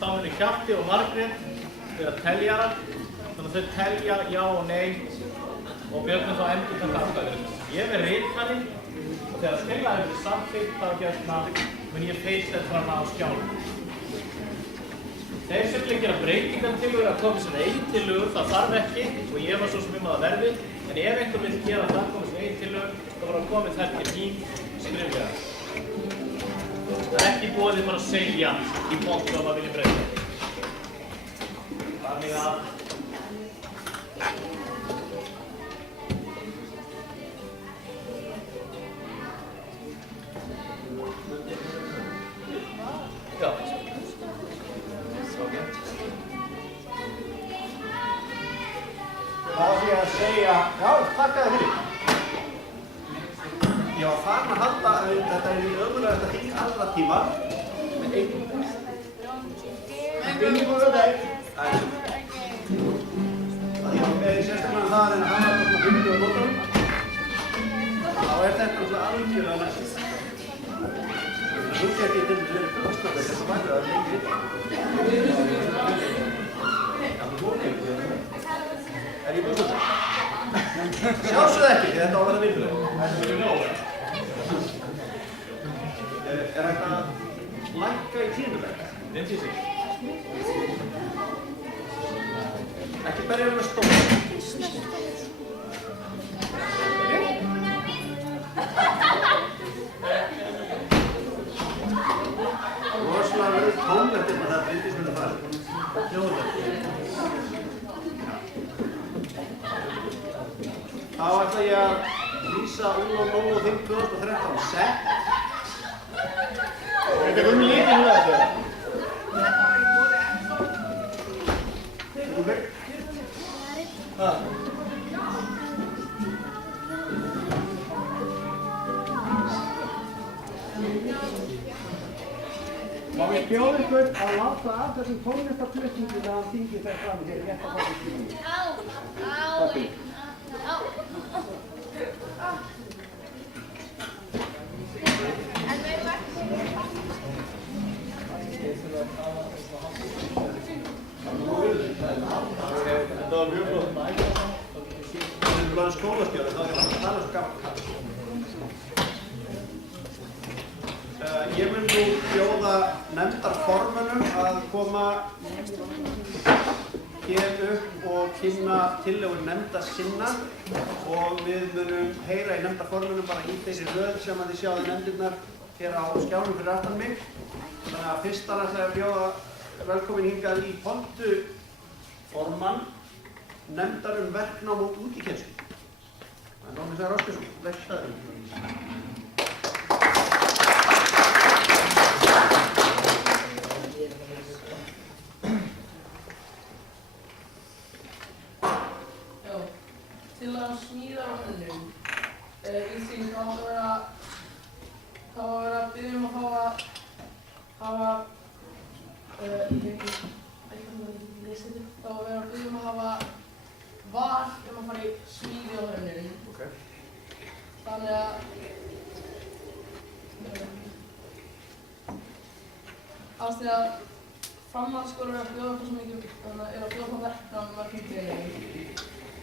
þá munu Hjalti og Margrét vera teljarar, þannig að þau telja já og nei og Björn þá endurtaka atkvæðagreiðsluna. Ég er ritari og þegar tillagan hefur verið samþykkt þá mun ég feitla fram á skjánum. Þeir sem vilja gera breytingartillögur að koma sinna eigin tillögur, það þarf ekki og ég var svo sem að það verði, en ef einhver vil gera það koma sinna eigin tillögur, þá var að komið þær til mín skriflega. Það er ekki boðið bara að segja í pontu að maður vilja breyta. Þannig að já. Það var því að segja, já, þakka þér fyrir. Ég var farin að halda að þetta er í ömurlegasta þing allra tíma. Með einn. Vinni búið að það. Það er sérstaklega það en að hann var svona byrjuð á nótunum. Þá er þetta náttúrulega algjörlega næst. Þú geti til þess að vera fyrstnöð þess að væri það lengi. Já, þú voru ekki. Er ég búinn að það? Sjálfsögðu ekki, því þetta á að vera vinnuleg. Þetta er nóg. Er hægt að lækka í tíundabekk? Reyndi sig. Ekki berja með stóð. Rosalega verður tónlegt ef það breytist með það farið. Hljóðlegt. Þá ætla ég að lýsa UNO-NOLO-þing 2013 sett. Þetta er um lítið með þessu. Ok. Má ég bjóða ykkur að láta af þessum tónlistarflutningi meðan þingið fer fram hér rétt að fara í tíma. Takk fyrir. Þetta var mjög flott. Það er bara skólastjóri, þá er hann að tala svo gaman. Ég mun nú bjóða nefndarformönnum að koma hér upp og kynna tillögur nefnda sinna og við munum heyra í nefndarformönnum bara í þessi röð sem að þið sjáðu nefndirnar hér á skjánum fyrir aftan mig. Þannig að fyrstan ætla ég að bjóða velkomin hingað í pontu formann nefndar verknám og útikennslu. Það er Rómur Ásgeirsson, verkstæður. Til að smíða á hönnun í því þá var að vera að biðja að hafa val að fara í smíði á hönnun. Okay. Þannig að því að framhaldsskólar eru að bjóða upp á svo mikið, eru að bjóða upp á verknám mörgum greinum.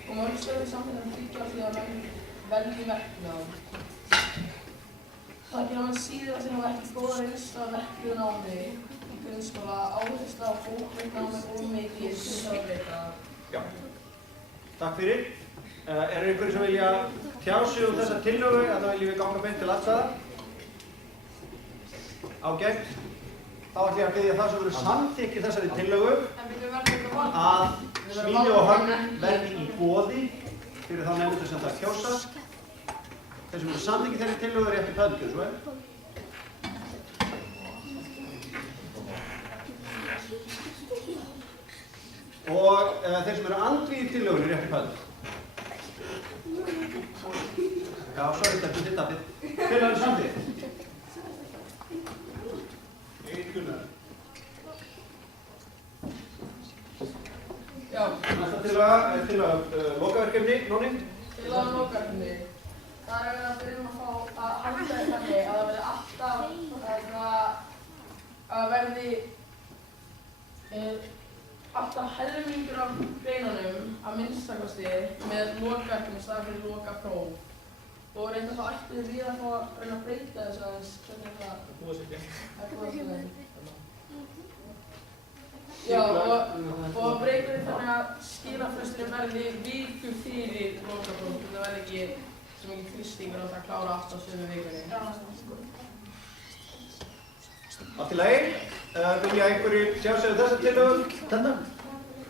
Og mörg störf í samfélaginu byggja á því að menn velji verknám. Það gera menn síður sem hafa ekki góða reynslu af verkluðu námi í grunnskóla, áherslu á bókmennta námi og mikið sem það að breyta. Já, takk fyrir. Eru einhverjir sem vilja tjá sig þessa tillögu að þá viljum við ganga beint til atkvæða? Ágætt. Þá ætlum ég að biðja það sem verður samþykkir þessari tillögu að smíði og hönnun verði í boði fyrir þá nefndir sem það kjósa. Þeir sem verður samþykkir þeirri tillögu rétt í pöndkjör, svo er. Og þeir sem eru andvígir tillögunni rétt í pöndkjör. Já, sorry, þetta er þitt afið. Hver er samþykkt? Gunnar. Já. Næsta tillaga er tillaga lokaverkefni, Nóni? Tillaga lokaverkefni. Það er að byrjum að fá að halda þetta þannig að það verði alltaf að verði alltaf helmingur af greinunum að minnstakosti með lokaverkefni í staðinn fyrir lokapróf. Og reyndar þá ættum við að fá að reyna að breyta þessu aðeins, hvernig það Búið sér ekki. er búið að Já, og breyta því þannig að skilafresturinn verði viku fyrir lokapróf, það verði ekki svo mikið þrýstingur á það að klára allt á sömu vikunni. Allt í lagi. Vilja einhverju sjá sig um þessa tillögu? Þetta?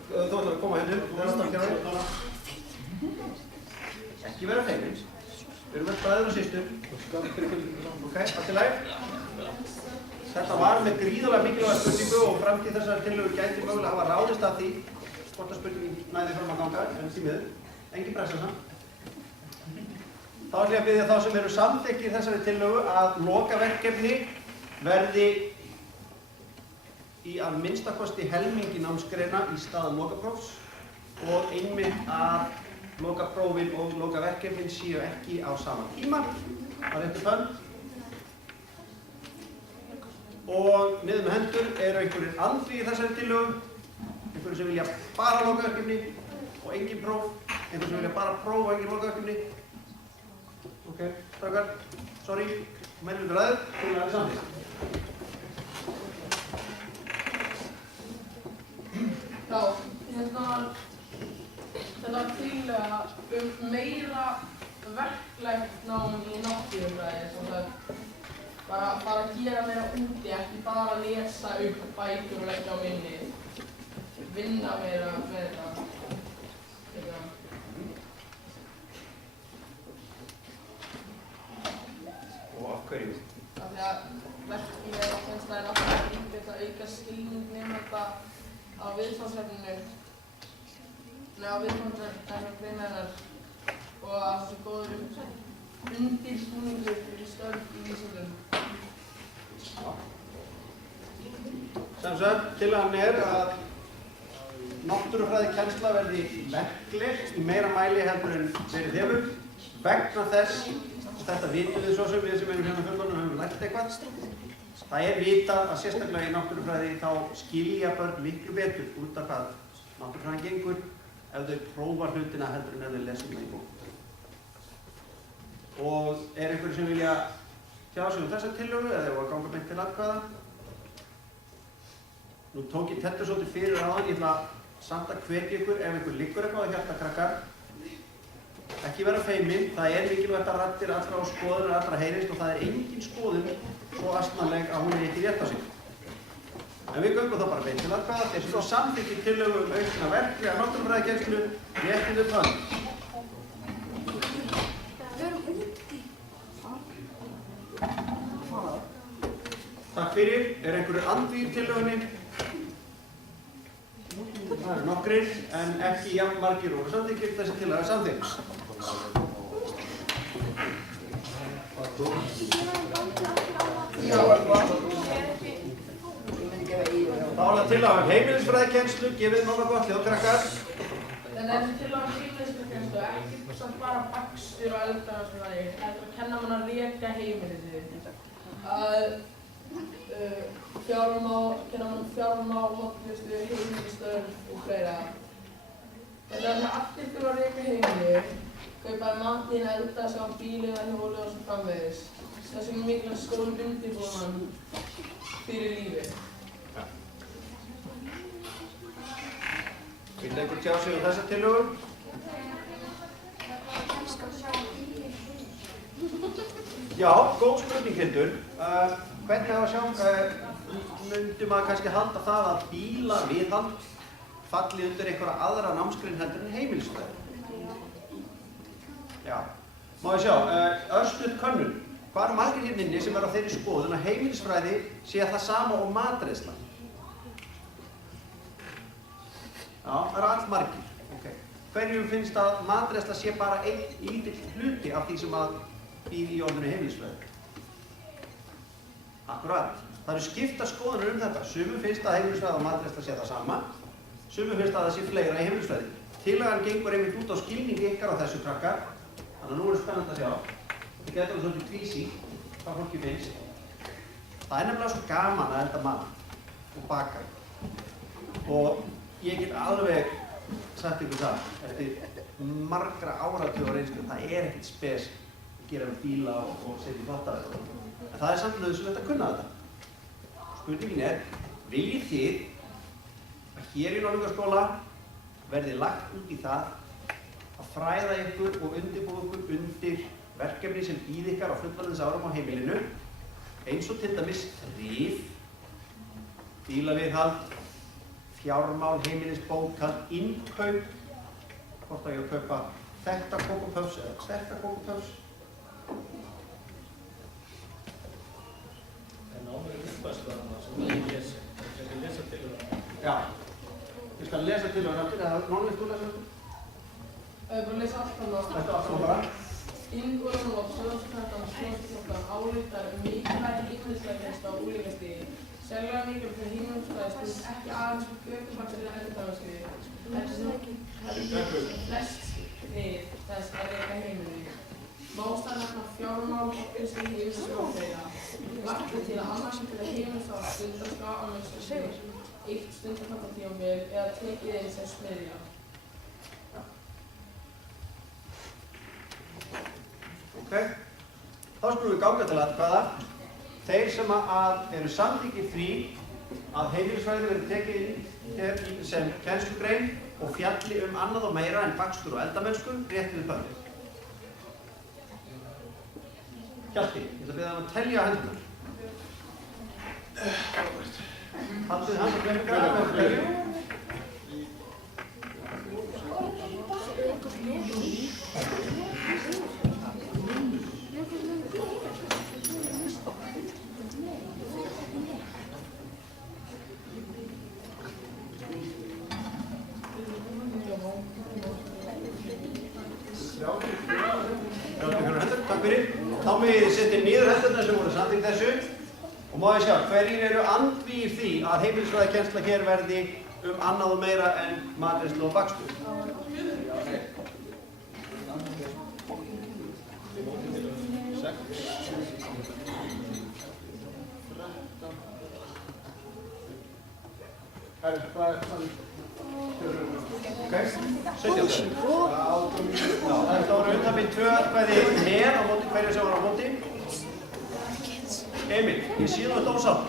Þú ætlar að koma hérna. Ekki vera feiminn. Við erum með bræður og systur. Ok, allt í lagi. Þetta var með gríðarlega mikilvæga spurningu og framtíð þessari tillögu gæti mögulega hafa ráðist af því hvort að spurningin næði fram að ganga, en því miður. Engin pressa samt. Þá ætlum ég að biðja þá sem eru samþykkir þessari tillögu að lokaverkefni verði í að minnstakosti helmingi námsgreina í stað lokaprófs og einmitt að lokaprófin og lokaverkefnin séu ekki á sama tíma á réttu fönn. Og niður með hendur eru einhverjir andvígir þessari tillögu, einhverjir sem vilja bara lokaverkefni og engin próf, einhverjir sem vilja bara próf og engin lokaverkefni. Ok, strákar, sorry, meðlundur ræður, þú erum samþykkt. Já, þetta var tvílega meira verklegt nám í náttúrufræði, sem sagt bara að fara að gera meira úti, ekki bara að lesa upp bækur og leggja á minni, vinna meira með þetta. Og af hverju? Af því að verkið með náttúrufræði náttúrulega líka að auka skilning nemenda á viðfangsefninu, á viðfangsefninu og að það sé góður undirbúningur fyrir störf í vísindum. Sem sagt, tillagan er að náttúrufræðikennsla verði verkleg í meira mæli heldur en verið hefur vegna þess, og þetta vitum við svo sem við sem erum hérna fullorðnir höfum lært eitthvað. Það er vitað að sérstaklega í náttúrufræði þá skilja börn miklu betur út af hvað náttúrufræðin gengur ef þau prófa hlutina heldur en ef þau lesa það í bók. Og er einhverju sem vilja tjá sig um þessa tillögu eða að ganga beint til atkvæða? Nú tók ég þetta svolítið fyrir áðan, ég ætla samt að hvetja ykkur ef einhver liggur eitthvað á hjarta krakkar. Ekki vera feiminn, það er mikilvægt að raddir allra á skoðun og allra heyrist og það er engin skoðun svo astnaleg að hún er ekki rétt á sig. En við göngum þá bara beint til atkvæða, þeir sem samþykkir tillögu um aukna verklega náttúrufræðikennslu réttið upp hönd. Takk fyrir. Er einhverju andvígir tillögunni? Það eru nokkrir, en ekki jafn margir og samþykkir þessi tillaga samþykks. Þá er það tillaga um heimilisfræðikennslu, gefið náttúrulega gott hljóðkrakkar. En þessi tillaga um heimilisfræðikennslu er ekki samt bara bakstur og eldfræði, heldur að kenna mann að reka heimilið sitt. Kenna mann fjármál, hollustu, heimilisstörf og fleira. Þetta er að allir þurfa að reka heimili, kaupa matinn, elda, sjá bílinn, hjólið og svo framvegis. Þess vegna er mikilvægt skólinn undirbúa mann fyrir lífið. Vill einhver tjá sig um þessa tillögu? Já, góð spurning Hildur. Hvernig á að sjá, myndi maður kannski halda það að bílaviðhald falli undir einhverja aðra námsgrein heldur en heimilisfræði? Já, má ég sjá, örstuð könnun. Hvað eru margir hérna inni sem eru á þeirri skoðun að heimilisfræði sé það sama og matreiðsla? Já, það eru allmargir. Okay. Hverjum finnst að matreiðsla sé bara einn lítill hluti af því sem að býr í orðinu heimilisfræði? Akkurat. Það eru skipta skoðanir um þetta. Sumum finnst að heimilisfræði og matreiðsla sé það sama. Sumum finnst að það sé fleira í heimilisfræði. Tillagan gengur einmitt út á skilning ykkar á þessu krakkar. Þannig að nú er spennandi að sjá. Þið getur alveg svolítið tvísýnt hvað fólki finnst. Það er nefnilega svo gaman að elda mat og baka. Og ég get alveg sagt ykkur það, eftir margra áratuga reynslu, það ekkert spes að gera með bíla og setja í þvottavél. En það samt nauðsynlegt að kunna þetta. Spurningin viljið þið að hér í Norðlingaskóla verði lagt út í það að fræða ykkur og undirbúa ykkur undir verkefni sem býð ykkar á fullorðinsárum á heimilinu, eins og til dæmis þrif, bílaviðhald, fjármál, heimilisbókhald, innkaup, hvort að ég að kaupa þetta kókupöfs eða þetta kókupöfs. En ámur uppfærslu þarna sem ég lesi. Ég skal lesa tillöguna. Já, ég skal lesa tillöguna aftur, eða Nóni, vilt þú lesa þetta? Bara að lesa allt hana. Þetta allt saman bara. Ingólfur og 2013 ályktar mikilvægi heimilisfræðikennslu á unglingastigi. Sérlega mikilvægt fyrir heimilisfræði stund ekki aðeins gökufarsir endurfæðarskeiði, heldur flestir þess að reka heimili. Mástæðan nefna fjármál, upplýsing, yfirsýn og fleira. Lagt er til að annmarka til að heimilisfræði stundarskrá á minnstu eitt stundarfattatímabil eða tekið inn sem smiðja. Ok, þá skulum við ganga til atkvæða. Þeir sem eru samþykkir því að heimilisfræði verði tekið inn sem kennslugrein og fjalli annað og meira en bakstur og eldamennsku, réttið upp höndin. Hjalti, ég ætla að biðja að telja hendurnar. Haldið hans að glemja. Takk fyrir. Þá megið þið setja niður hendurnar sem voru samþykkt þessu og má ég sjá hverjir eru andvígir því að heimilisfræðikennsla hér verði annað og meira en matreiðslu og bakstur. Ok, 17. Það voru undanbyrð 2 atkvæði með á móti hverju sem var á móti. Emil, ég sé þú ósátt.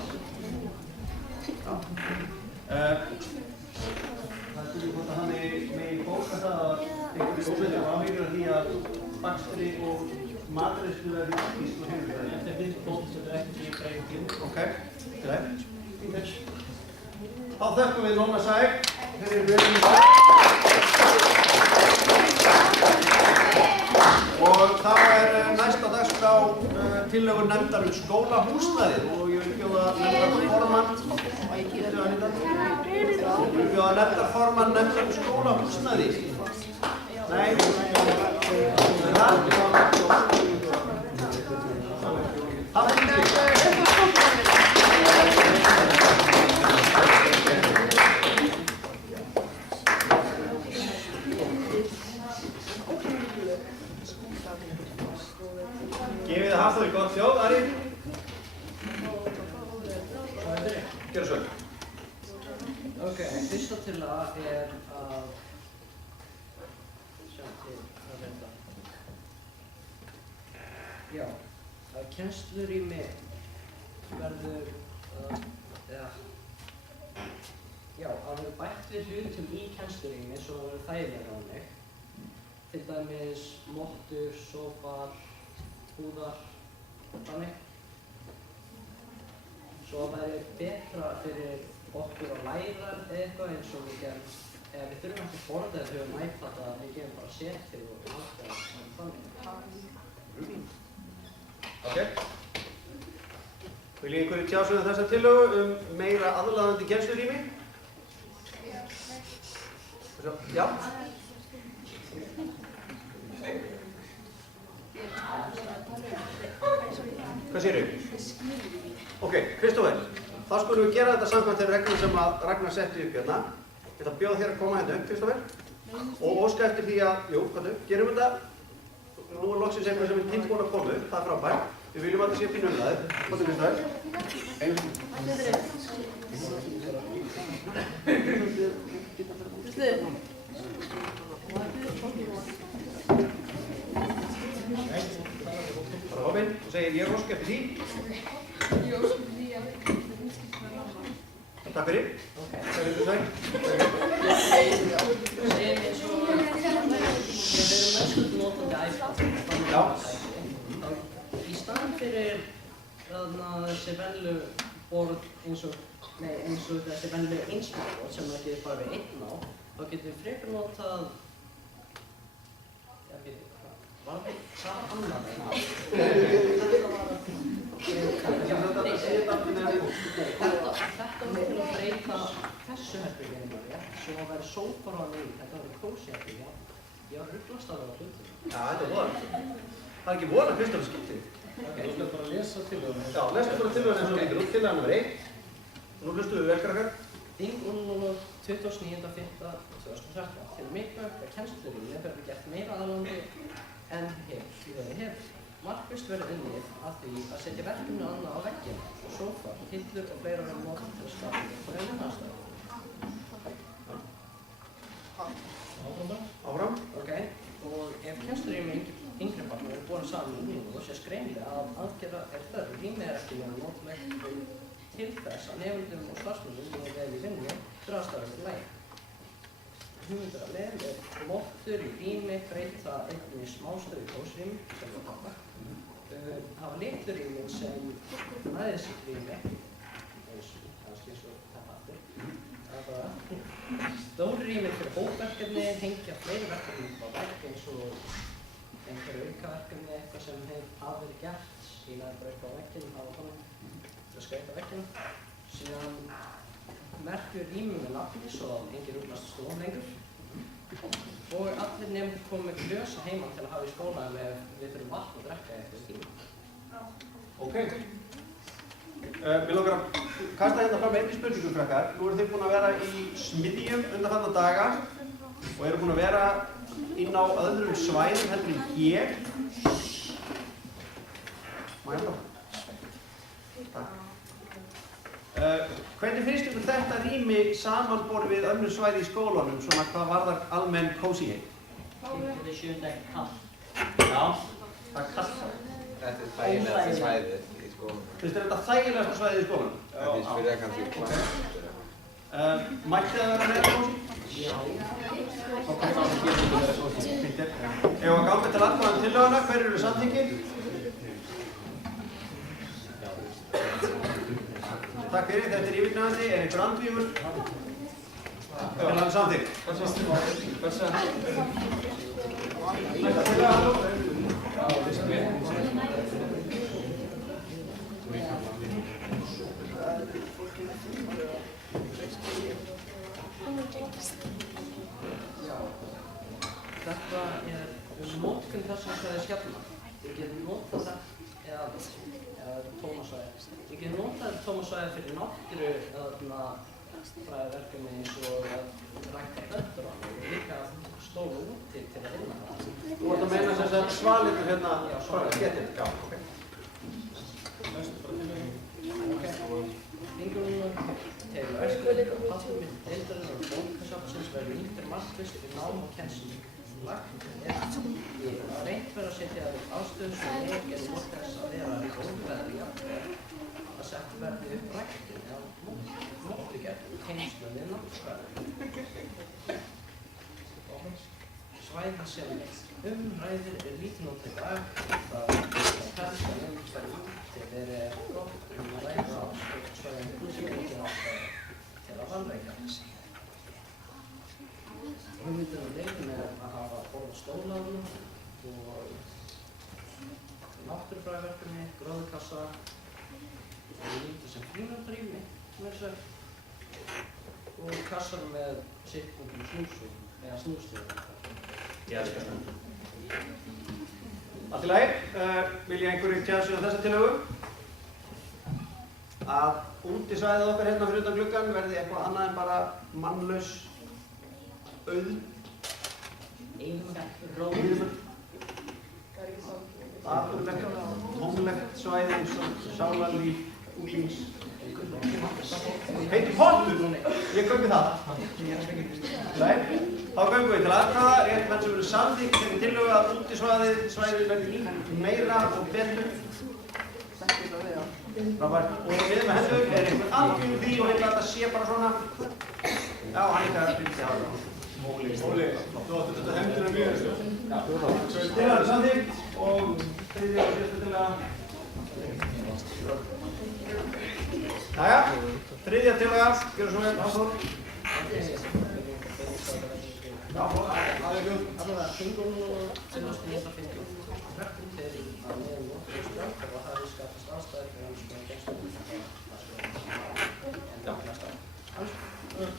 Það spurning hvort að hann megi bóka það að einhverju ósveitlega áhyggjur af því að bakstri og matreiðslu verði skýrslu og heimilfræði. Þetta er viðbót sem ekki breytið. Ok, greitt. Þá þökkum við Nóna Sæk fyrir rauninni það. Og þá næsta dagskrá tillögur nefndar skólahúsnæðið og ég vil bjóða nefndarformann nefndar skólahúsnæðið. Nei, gefið það Hafþóri gott hljóð, Ari. Gjörðu svo. Ok, fyrsta tillaga að sjá til að þetta. Já, að kennslurými verður að verður bætt við hlutum í kennslurými svo að verður þægilega á mig. Til dæmis mottur, sófar, húðar, þannig. Svo að það væri betra fyrir okkur að læra eitthvað eins og við gerum, eða við þurfum ekki að borða þegar við höfum iPad að við gerum bara setið og náttúrulega þannig. Ok. Vil ég einhverju tjá sig þessa tillögu meira aðlaðandi kennslurými? Já. Hvað segirðu? Ok, Kristófer, þá skulum við gera þetta samkvæmt þeim reglum sem að Ragnar setti upp hérna. Ég ætla að bjóða þér að koma hérna upp, Kristófer. Og óska eftir því að, gerum þetta. Nú loksins eitthvað sem tilbúin að koma upp, það frábært. Við viljum að þetta sé pínu umræður. Hvað Kristófer? Bara Robin og segir ég óska eftir því. Ég óska eftir því að Takk fyrir. Segir þú sæl. Segjum eins og við erum mest notandi iPad. Já. Í staðinn fyrir þessi venlu borð eins og þessi venlu einstakborð sem það getur bara við einn á, þá getur við frekar notað, var það annað en það? Þetta var að breyta þessu herberginu, svo að vera sófar á hann í, þetta var kósí herbergi, ég var rugglast að vera á hlutum. Já, þetta er voða. Það er ekki voða Kristján skiptið. Þú skal bara lesa tillöguna. Já, lestu bara tillöguna eins og lítur út, tillaga nr. 1. Nú hlustuðu við vel, krakkar. Þing númer 29.5.2013 til mikilvægt að kennslurýmið verður gert meira aðlaðandi en hefur. Markvisst verður unnið að því að setja verkefni annað á vegginn og sófar, hillur og fleira verður notað til að skapa einhverjum aðstæður. Áfram. Ok, og ef kennslurýmið yngri barna er borin saman í unglingu sé greinilega að aðgerða er þörf. Rýmið er ekki meðan notalegt til þess að nefndum og starfsmönnum og vel í vinnu fyrir aðstæður í lagi. Hugmyndir að leið er mottur í rými, breyta einnig smástöðu í kósrými sem við hafa. Hafa litlurými sem næðisitt rými, kannski eins og þetta aftur. Stóri rými fyrir bókverkefni, hengja fleiri verkefni á vegg eins og einhverju aukaverkefni, eitthvað sem hafa verið gert, sína bara upp á vegginn, hafa þannig til að skauta vegginn. Síðan merkjum við rýmum með nafni svo að enginn rúglast stofn lengur. Og allir nefndir koma með glösa heimann til að hafa í skóla ef við þurfum vatn að drekka eftir tíma. Ok. Við langar að kasta hérna fram einni spurningum, krakkar. Nú eru þið búin að vera í smiðjum undanfarna daga og eru búin að vera inn á öðrum svæðum heldur en hér. Má ég það? Takk. Hvernig finnst ykkur þetta rými samanborið við önnur svæði í skólanum, svona hvað varðar almenn kósíheit? Þetta er 7. kall. Já, það er kall. Þetta er þægilegasta svæðið í skólanum. Finnst þér þetta þægilegasta svæðið í skólanum? Það finnst fyrir það kannski klátt. Mætti það vera meira kósí? Já. Ok, þá getur þetta vera kósí. Fyndir. Ef að ganga til atkvæðan tillöguna, hver eru samþykkir? Takk fyrir, þetta er yfirgnæfandi. Er einhver andvígur? Er hann samþykk? Þetta er notkun þess að það er skjafna. Við getum notað það, eða tómasvæði. Við getum notað tómasvæði fyrir náttúru fræðiverkefni eins og að rækta plöntur og líka stóla úti til að vinna það. Þú ert að meina þess að svalinur hérna frá getinu? Já, ok. Þingurinn til verkefni og plattformið deildarinnar og bókasafnsins verður nýttir markvisst við nám og kennslu. Lagt er að reynt verður að setja aðstöðu sem ekki er notið þess að vera í góðveðri að setja verði upp ræktin eða móttugerð og tengslu við náttúrufræði. Svæði sem ræðir er lítið notið í dag, það er helst að nefnst verið úti verið gott að ræða á svæðin sem ekki ástæði til að vanreika. Hugmyndin og leiðin er að hafa borð og stólaðum og náttúrufræðiverkefni, gróðurkassa og lítið sem frímyndarými og kassar með sittbúndum snúsum eða snústöðum. Ég elskar það. Allt í lagi, vil ég einhverju tjá sig á þessa tillögu? Að útisvæðið okkar hérna fyrir utan gluggann verði eitthvað annað en bara mannlaus auð, Róður. aðurlegt, tómlegt svæði eins og sálarlíf útlings. Heitir pottur? Ég göng við það. Nei, þá göngum við til atkvæða. Rétt menn sem eru samþykkt þeirri tillögu að útisvæðið verði nýtt meira og betur. Frábært. Og við með hendur einhver andvíg því og heila þetta sé bara svona. Já, hann eitthvað byrjti að hafa það. Óli, þú áttu þetta hendurinn mjög þessu. Já. Tillagan er samþykkt og þriðja og síðasta tillaga. Jæja, þriðja tillaga. Gjörðu svo vel, Hafþór. Já, það er gljóð. Allavega, þingum og sinnast 1950 verkum fyrir að meðan notkuðsbjörg og það hefði skapast ástæður fyrir alls konar kemstum.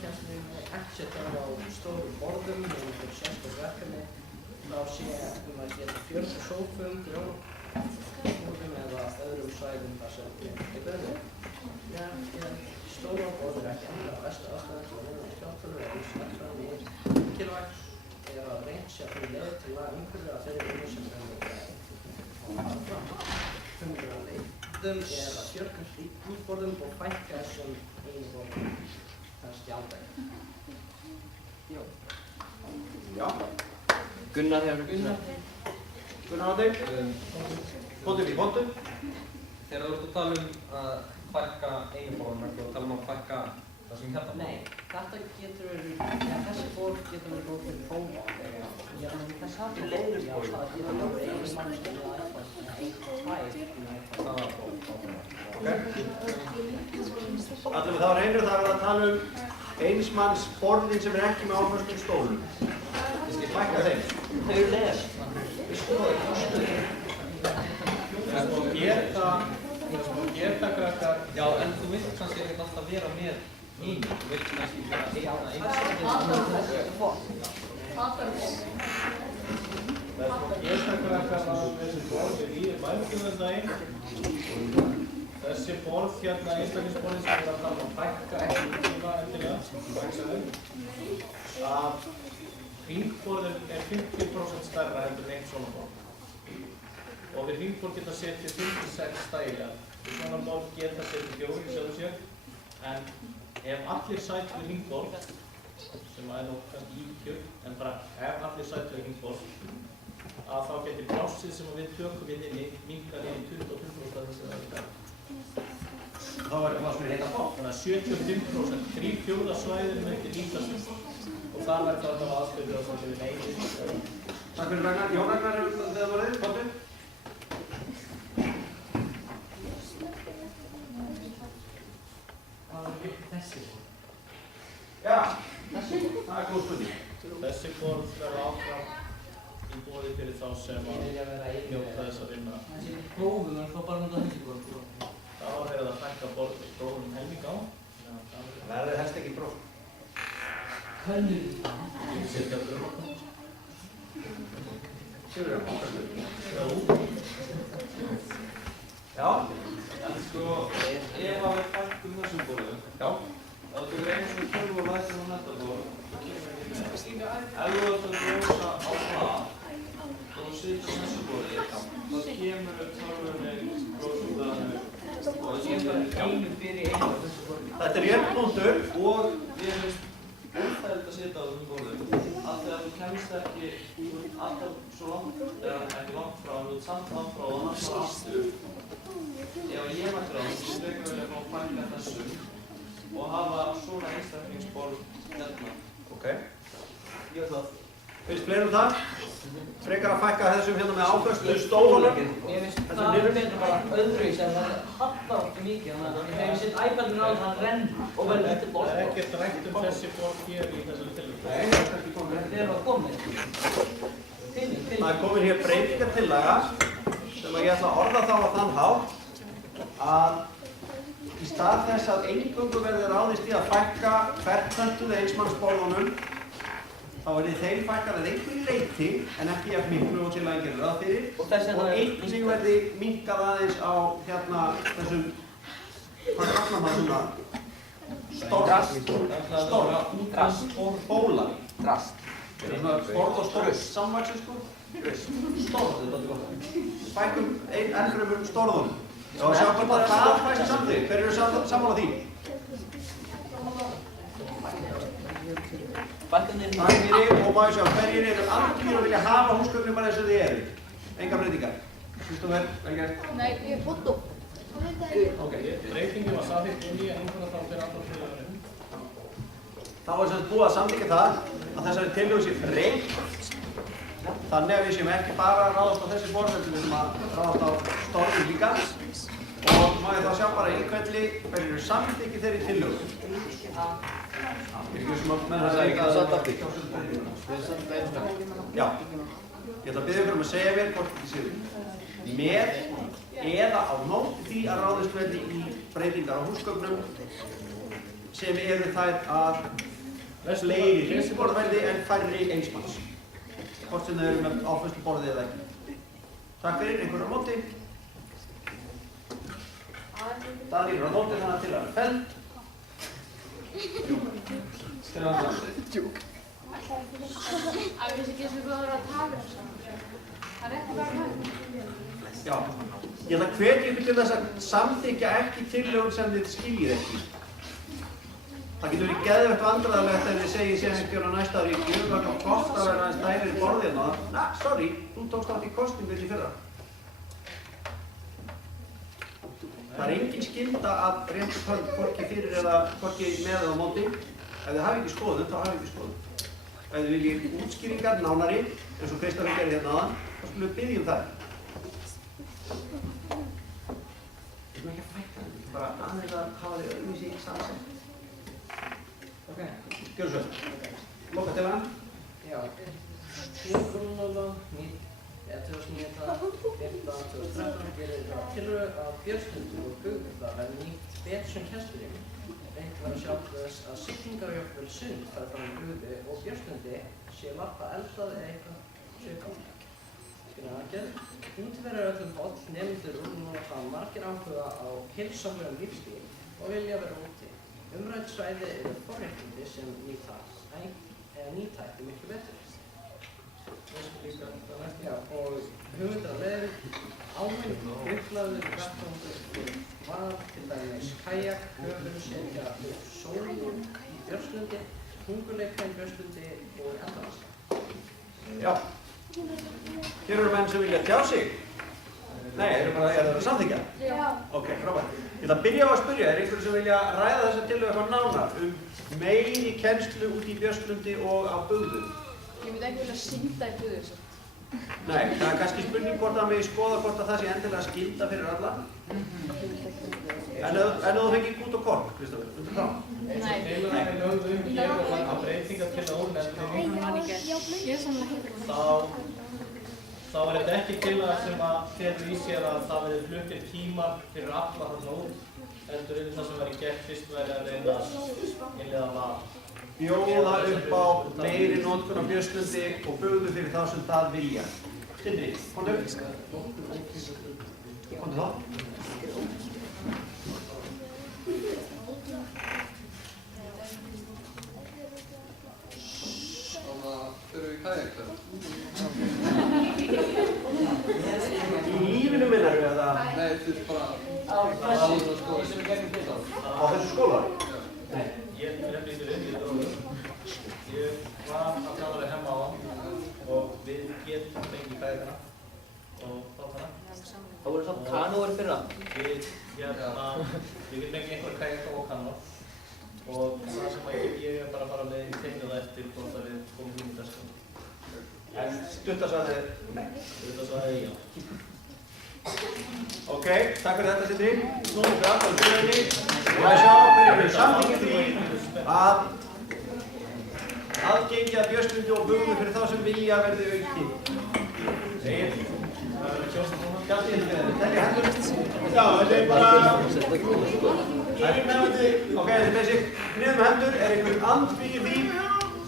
Kemstum ekki setja á stórum borðum og einhver sérstök verkefni þá sé að geta 40 sófum, grjónum eða öðrum svæðum þar sem eitthvað er. Stóra borð er ekki endilega bestu ástæður til að vinna í skjálftölu eða snartfræði mikilvægt er að reynt sé að finna leið til að umhverfa að þeirri vinnu sem leiðum er að fjölga íbúðborðum og fækka þessum einu borðum. Kannski aldrei. Jó. Já. Gunnar hefur Gunnar á þig. Póttur í póttur. Þegar þú ert að tala að fækka einu borðum, ekki að tala að fækka það sem hérna? Nei, þetta getur verið, þessi borð getur verið góð fyrir fóma. Þess hafði leiður í ástæða að geta verið einu mannskjöld eða eitthvað, Allir við þá reynir það að tala eins manns borðin sem ekki með áföstum stólum. Ég fækka þeim. Þau eru leiðar. Geta krakkar. Já, en þú vilt kannski ekkert alltaf vera með einu. Þú vilt kannski vera Geta krakkar að þessi borð er í mælgjum þetta einn. Þessi borð hérna, einstaklingsborðin sem við erum að fækka ekki tíma endilega. Að hringborð er 50% stærra heldur en einn svona borð. Og við hringborð geta setið 56 stælar. Við svona borð geta setið 4 í sjálfu sér. En ef allir sætu við hringborð, sem er nú kannski íkjör, en bara ef allir sætu við hringborð, að þá getur plássið sem við tökum inn inni minnkað inn í 25% af þessu það er það. Þá er það sem við heita bótt. Þannig að 75%, 3/4 svæðinu myndi nýtast og það verður það að aðstöðu á svona við neyðir. Takk fyrir Ragnar. Jón Ragnar hefur þegar vorið, póttur. Hvað er þessi borð? Já, það er góð spurning. Þessi borð verður áfram í boði fyrir þá sem að njóta þess að vinna. Þessi prófum er þá bara notað þessi borð. Það var verið að fækka prófunum helming á. Það verður helst ekki próf. Könnur. Setja próf. Sigurður, Já, en sko, ef að við fækkum þessum borðum, þá getur einu svona 12 og lætur á þetta borð. Ef þú ert að brosa á það, og þú situr á þessu borði, þá kemur tölvunni brosundaðinu og það kemur einu fyrir einu á þessu borði. þetta er rétt punktur. Og ég finnst óþægilegt að sitja á þessum borðum af því að þú kemst ekki alltaf svo langt, eða ekki langt frá, en þú ert samt langt frá og hann var aftur. Ef ég mætti ráð, þá frekar vel að fækka þessum og hafa svona einstaklingsborð hérna. Ok. Ég veit það. Finnst fleiri það? Frekar að fækka þessum hérna með áföstu stólunum. Ég finnst það betur bara öðruvísi en það hallar ekki mikið, þannig að þegar ég sitt iPadinu á hann rennur og verður lítið borð. Það er ekkert rætt þessi borð hér í þessari tilvíð. Nei, það er ekki komið. Þeir eru að komið. Það er komin hér breytingartillaga sem að ég ætla að orða þá á þann hátt að í stað þess að eingöngu verði ráðist í að fækka ferköntuðu einsmannsborðunum þá verði þeim fækkað að einhverju leyti en ekki jafn miklu og til að einhverju ráð fyrir og einnig verði minnkað aðeins á hérna þessum hvað kallar maður svona bóla borð og stórð samvaxið sko stórð, þetta er gott fækkum ennfremur stórðunum og sjá hvort að það fæst samþykkt. Hver eru sammála því? Bækkanir. Takk fyrir og má ég sjá hverjir eru algjör og vilja hafa húsgögnin bara eins og þið eru. Enga breytingar. Kristófer, vel gert. Nei, ég er foto. Ok. Breytingin var samþykkt inn í en núna þá fyrir allar tillögur. Þá er sem sagt búið að samþykkja það að þessari tillögu sé breytt. Þannig að við séum ekki bara að ráðast á þessi borð, heldur við séum að ráðast á storminn líka. Og má ég þá sjá bara í hvelli hverjir eru samþykkið þeirri tillögu. Það er ekki að satt aftur. Já. Ég ætla að biðja ykkur að segja mér hvort þið séu með eða á móti því að ráðist verði í breytingar á húsgögnum sem eru þær að fleiri húsborð verði en færri einsmanns. Hvort sem þau eru með áfærsluborðið eða ekki. Takk fyrir, einhver á móti. Daníel er á móti þannig að til að felld. Að við séum ekki góður að tala um það. Það er ekki bara hægt. Já. Ég ætla að hvetja ykkur til þess að samþykkja ekki tillögur sem þið skiljið ekki. Það getur verið geðveikt vandræðalegt þegar þið segið síðan ekki á næsta ári ég var gott að vera aðeins dælir í borðið hérna. Sorry, þú tókst átt í kosningu í fyrra. Það er engin skylda að reynda hvorki fyrir eða hvorki með eða á móti. Ef þið hafi ekki skoðun, þá hafi ekki skoðun. Ef þið viljið útskýringar nánari, eins og Kristoffer gerði hérna áðan, þá skulum við biðja það. Við erum ekki að fækka þetta, bara aðeins að hafa þið öðruvísi í samsett. Ok. Gjörðu svo. Loka til hana. Já. Þinggrunnálag 2009-15-2013 gerir tillögu að Björnstundu og Bugða verði nýtt betur sem kennslurími. Reynt var að sjá þess að siglingarjöfnvel sund fari fram í Bugðu og Björnstundi sé varpa eldað eða eitthvað sjökátt. Aðgerð. Útiverar öllum holl nemendur núna hafa margir áhuga á heilsamlegum lífstíl og vilja vera úti. Umrædd svæði eru forréttindi sem nýtækti miklu betur. Já, og hugmyndir að leiðir ámenning upplæður vettvangur fyrir val, til dæmis kajak, höfuðsetja upp sólum í Björnslundi, hungurleika í Björnslundi og í Andalanska. Já. Hér eru menn sem vilja tjá sig. Nei, er það að samþykkja? Já. Ok, frábært. Ég ætla að byrja á að spyrja, er einhverju sem vilja ræða þessa tillögu eitthvað nánar meiri kennslu út í Björnslundi og á Bugðu? Ég myndi ekki vilja synda í Bugðu svo. Nei, það er kannski spurning hvort að við skoða hvort að það sé endilega skylda fyrir alla. En þú fengið gút og kork, Kristoffer, undir frá? Nei. Tillagan er lögð hér og að breytingar til ónefndinni. Þá er þetta ekki tillaga sem að felur í sér að það verði fluttir tímar fyrir alla þarna út. Heldur yfir það sem væri gert fyrst væri að reyna að innleiða val. Bjóða upp á meiri notkun á Björnslundi og Bugðu fyrir þá sem það vilja. Sindri, komdu. Komdu þá. Þurfum við kajak það? Í lífinu minnaru eða? Nei, þú ert bara á þessu skóla? Nei. Ég er nefnilega við, ég er dróður. Ég var að tala við hemma á hann og við getum fengið kæðina og þáttana. Það voru samt kanóur fyrra. Við getum fengið einhver kæðina og kanó og það sem ég er bara að fara með í tegnið eftir hvort að við komum í þessu. En stuttasvæðið? Nei. Stuttasvæðið, já. Ok, takk fyrir þetta, Sindri. Nú erum við alltaf í stöðinni og að sjá hverju við samþykkjum því að aðgengi að Björnslundi og Bugðu fyrir þá sem vilja verði aukið. Egil, það er kjósað núna. Gjaldið, telja hendur. Já, þetta er bara... Ok, þetta er basic. Niður með hendur, er einhver andvígir því?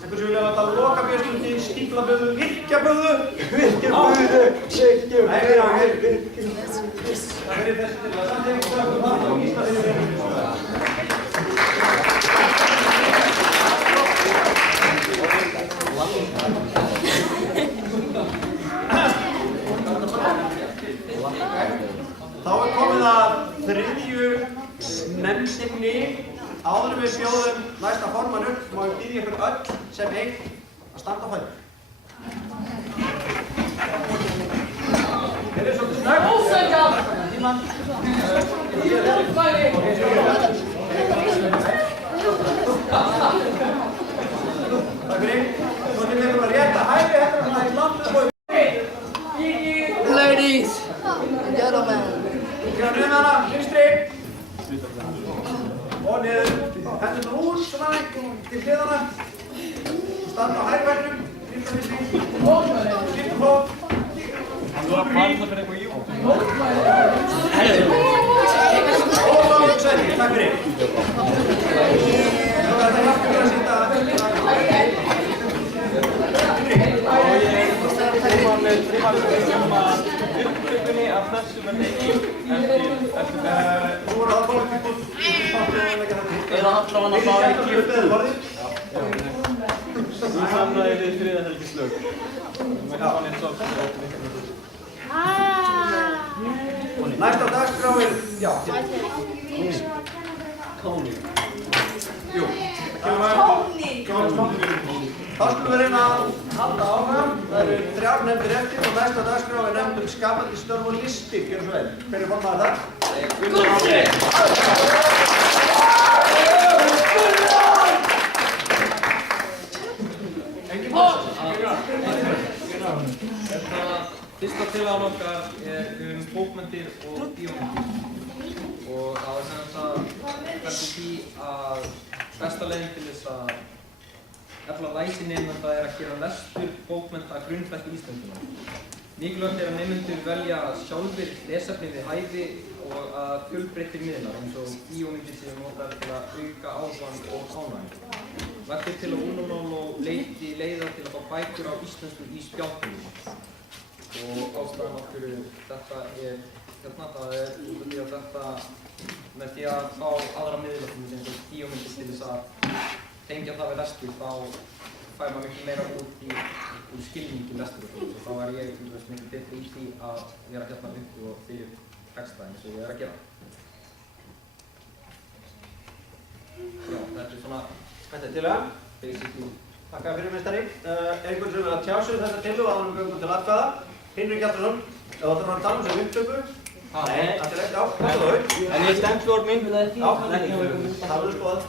Einhver sem vilja láta loka Björnslundi, stífla Bugðu, virkja Bugðu? Virkja Bugðu! Nei, það verður þessi til að samþykkja og Gísla fyrir verður. Þá er komið að þriðju nefndinni. Áður en við bjóðum næsta formann upp, má má ég biðja ykkur öll sem einn að standa á fætur. Þeir eru svolítið snögg. Ósækjað! Tímann. Ósækjað! Takk fyrir. Svo þið verður að rétta hægri hendur svona í landið og Ladies and gentlemen. Gjörðu með hana, vinstri. Og niður. Hendurnar út svona til hliðana. Standa á hægri veggnum. Skipta vinstri. Skipta fót. Þú var að fara það fyrir eitthvað jú. Og þá sæti, takk fyrir. Svo þetta hjálpar mér að sýta Með frímælum að upptökunni af þessu verði eftir Nú voru það komið til bútt. Eða allavega að fá ekki. í samræði við friðarhelgislög. Næsta dagskrá er, já. Tóni. Jú. Tóni. Þá skulum við reyna að halda áfram. Það eru 3 nefndir eftir og næsta dagskrá er nefnd skapandi störf og listir. Gjörðu svo vel. Hver er formaður þar? Gunnar Andri. Engin bóð. Fyrsta tillagan okkar er bókmenntir og bíómyndir. Og það er sem sagt hvernig því að besta leiðin til þess að efla læsi nemenda er að gera lestur bókmennta að grunnþætti íslenskunnar. Mikilvægt er að nemendur velja sjálfir lesefni við hæfi og að fjölbreyttir miðlar eins og bíómyndir séu notaðar til að auka áhugann og ánægju. Lagt er til að Unamál og Leiti leiða til að fá bækur á íslensku í spjaldtölvum. Og ástæðan okkur þetta er hérna, það er út af því að þetta með því að fá aðra miðlar eins og bíómyndir til þess að tengja það við lestur, þá fær maður miklu meira út í skilningi lestur og þá er ég miklu betri í því að vera hérna uppi og fyrir texta eins og ég er að gera. Já, þetta er svona Þetta er tillaga. basically. Takk fyrir meistari. Einhvern sem er að tjá sig þetta tillögu áður en við göngum til atkvæða. Hinrik Hjaltason, ef þú ætlar að fara að tala sem upptöku. Nei. Þetta er rétt, já, þetta er þau. En ég stemt fyrir mín. Já, það verður skoðað.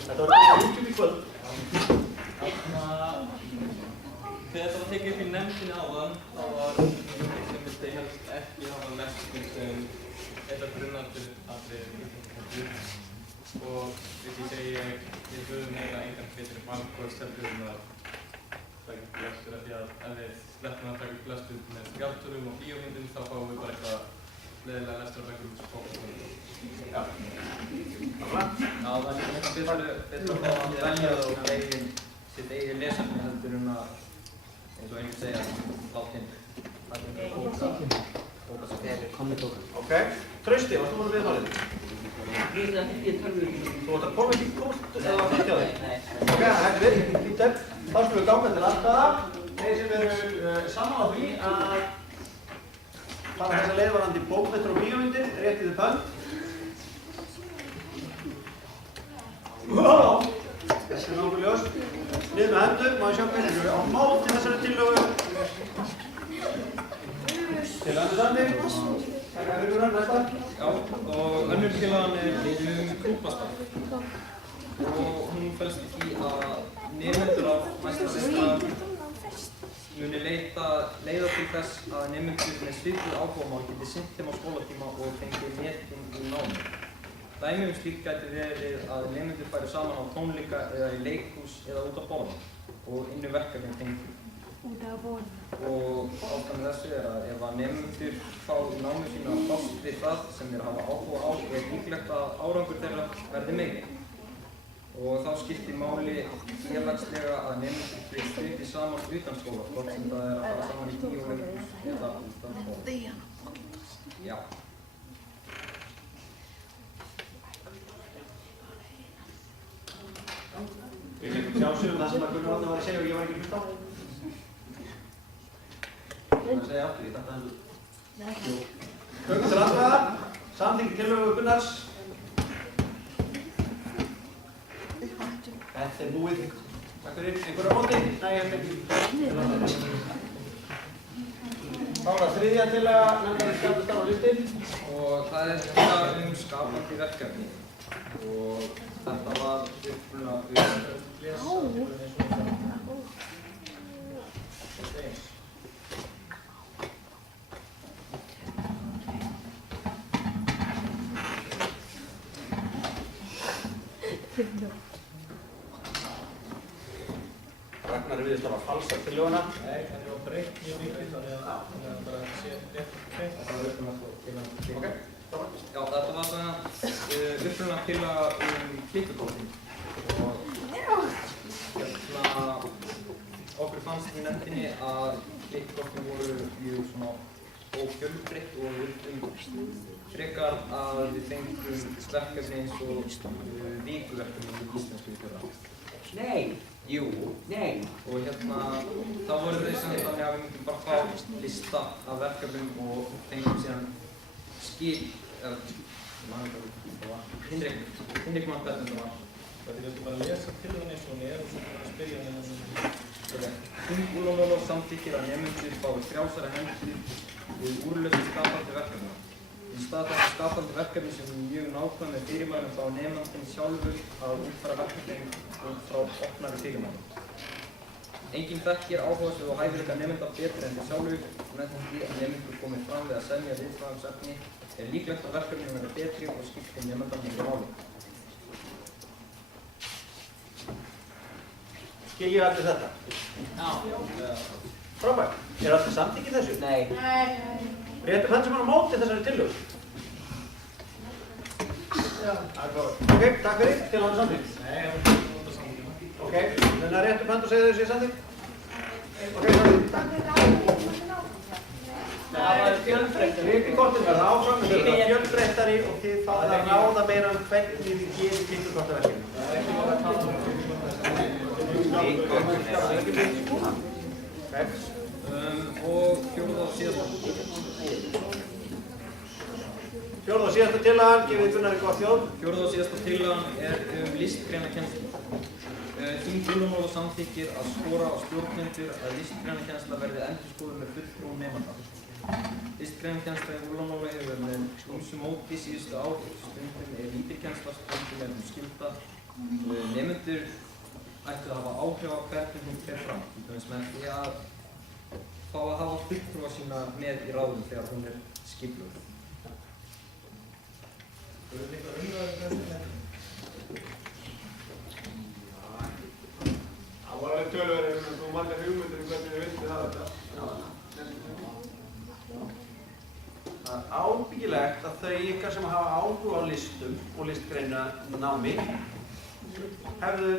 Þetta verður upptöku í kvöld. Þegar þetta var tekið upp í nefndinni áðan, þá var sem vildi helst ekki hafa lestur sem eitt af grunnatriðum. Og við segi við höfum eiginlega engan betri valkost heldur að taka upp lestur af því að ef við sleppum að taka upp lestur með spjaldtölvum og bíómyndum þá fáum við bara eitthvað leiðilega lesturarbækur út sem bókmenntir. Já. Já, það er eitthvað betra að fá að velja sitt eigin lesefni heldur að eins og einhvern segja látin bóka sem fyrir. Ok. Trausti, varstu búinn að við málið? Ég er ekki tölvur. Þú ætlar að koma ekki í kúst eða að flytja á þig? Nei. Ok, það hættir við. Fínt upp. Þá skulum við ganga til atkvæða. Þeir sem eru saman á því að fara þessa leið varðandi bókmenntir og bíómyndir, réttið þið pönd. Þetta er nokkuð ljóst. Niður með hendur, má ég sjá hvernig eru á móti þessari tillögu. Til Sandi. Takk fyrir ykkur, næsta. Já, og önnur tillagan er klúbbastarf. Og hún felst í því að nemendur af næsta lista muni leiða til þess að nemendur með svipuð áhugamál geti sinnt þeim á skólatíma og fengið metin í námi. Dæmi slíkt gæti verið að nemendur færu saman á tónleika eða í leikhús eða út að borða og inn í verkefni tengdu. Og ástæðan þessu er að ef að nemendur fá í námi sínu að fást við það sem þeir hafa áhuga á er líklegt að árangur þeirra verði meiri. Og þá skiptir máli félagslega að nemendur geti stuðið saman utan skóla, hvort sem það er að fara saman í bíóleikhús eða utan skóla. Já. Ég fekk sjá sig það sem að Gunnar Árni var að segja og ég var ekki að hlusta á. Það segja aftur, ég datta hendur. Göngum til atkvæða. Samþykkt tillögu Gunnars. Þetta er búið. Takk fyrir. Einhverja móti? Nei, ég hef ekki. Þá er það þriðja tillaga nefndarinnar skapandi starf á listin. Og það er þetta skapandi verkefni. Og þetta var upprunalega Ragnar virðist að falsa tillöguna. Nei, það er breytt mjög mikið, þannig að það bara sé rétt breytt. Ok, já, þetta var svona upprunalega tillaga klippukort. Og okkur fannst í nefndinni að klippukortin voru mjög svona ófjölbreytt og við vildum frekar að við fengum verkefni eins og vikuverkefni í íslensku í fyrra. Nei. Jú. Nei. Og þá voru þau sem þannig að við myndum bara fá lista af verkefnum og fengum síðan skil, Hinrik mann hvernig það var. Það er ekki bara að lesa tillögunni eins og hún er og svo bara að spyrja henni eins og hún er. Þingúlólóló samþykkir að nemendur fái frjálsara hendur við úrlausn skapandi verkefna. Í stað þess skapandi verkefni sem er mjög nákvæm með fyrirmælum þá nemandinn sjálfur að útfæra verkefni út frá opnari fyrirmælum. Enginn þekkir áhugasvið og hæfileika nemenda betur en þeir sjálfur og með því að nemendur komið fram við að semja viðfangsefni er líklegt að verkefninu verði betri og skipti nemendan miklu máli. Skiljið allir þetta? Já. Frábært. Er allir samþykkið þessu? Nei. Réttum hann sem er á móti þessari tillögu. Já. Það er góð. Ok, takk fyrir. Til hann samþykkt. Nei, það er ekki út að samþykja. Ok, þannig að réttum hann og segja þessu samþykkt. Ok, samþykkt. Það var fjölbreyttari. Klippukortin verða áfram, þau verða fjölbreyttari og þið fáið að ráða meira hvernig þið gerir klippukortaverkefni. Það er ekki bara að tala um Og fjórða og síðasta. Fjórða og síðasta tillagan, gefið Gunnari gott þjóð. Fjórða og síðasta tillagan er listgreinakennslu. Þingúlólóló samþykkir að skora á stjórnendur að listgreinakennsla verði endurskoðuð með fulltrúum nemenda. Listgreinakennsla í Úlólóló hefur með ýmsu móti síðustu ár. Stundum er lítilkennsla, stundum er skylda. Nemendur ættu að hafa áhrif á hvernig hún fer fram. Með því að fá að hafa fulltrúa sína með í ráðum þegar hún er skipluð. Það er líka umræður með þessu. Það var alveg tölverið og margar hugmyndir hvernig við viltum hafa þetta. Það er ábyggilegt að þau ykkar sem hafa áhuga á listum og listgreinanámi hefðu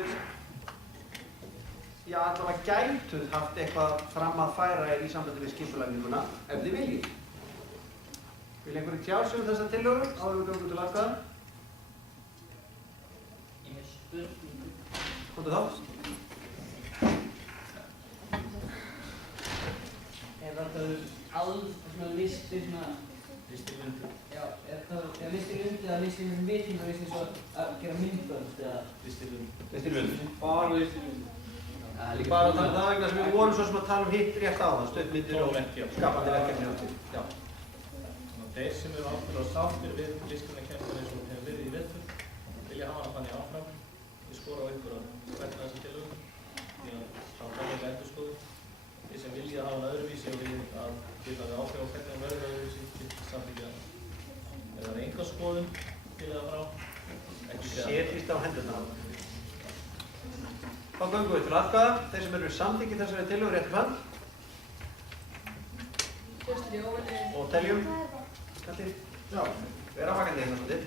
allavega gætuð haft eitthvað fram að færa í sambandi við skipulagninguna ef þið viljið. Vil einhverju tjá sig um þessa tillögu áður við göngum til atkvæða? Ég er spurningu. Komdu þá. Er þetta svona listi svona... Listir undir. Já, er listir undir eða listir með vitingu, listir svo að gera myndbönd eða... Listir undir. Listir undir. Bara listir undir. Bara að tala það vegna sem við vorum svo sem að tala um hitt rétt á það, stöðmyndir og Verkefni. skapandi verkefni. Já. Þannig að þeir sem eru ákveðlega sáttir við listgreinakennslu eins og hefur verið í vetur vilja hafa hana þannig áfram. Ég skora á ykkur að hvernig þessa tillögu því að það er ekki endurskoðun. Þeir sem vilja hafa hana öðruvísi og vilja að geta við áhrif á hvernig hann verður öðruvísi til samþykkja. Ef það er enga skoðun til eða frá, ekki segja. Setjist á hendurna. Þá göngum við til atkvæða. Þeir sem eru samþykkið þessari tillögu réttum hönd. Og teljum. Kallir. Já, vera vakandi hérna svolítið.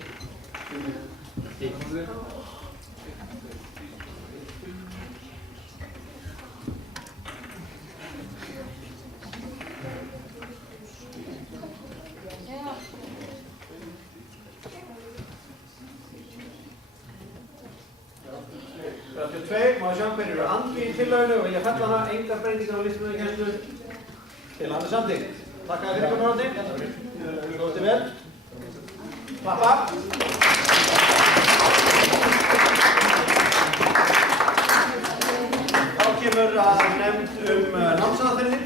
Má sjá hverju eru andvíg í tillögunni og vilja fella hana, engar breytingar á listgreinakennslu til hann er samþykkt. Takk fyrir ykkur Árni. Stóðið vel. Klappa. kemur að nefnd námsaðferðir.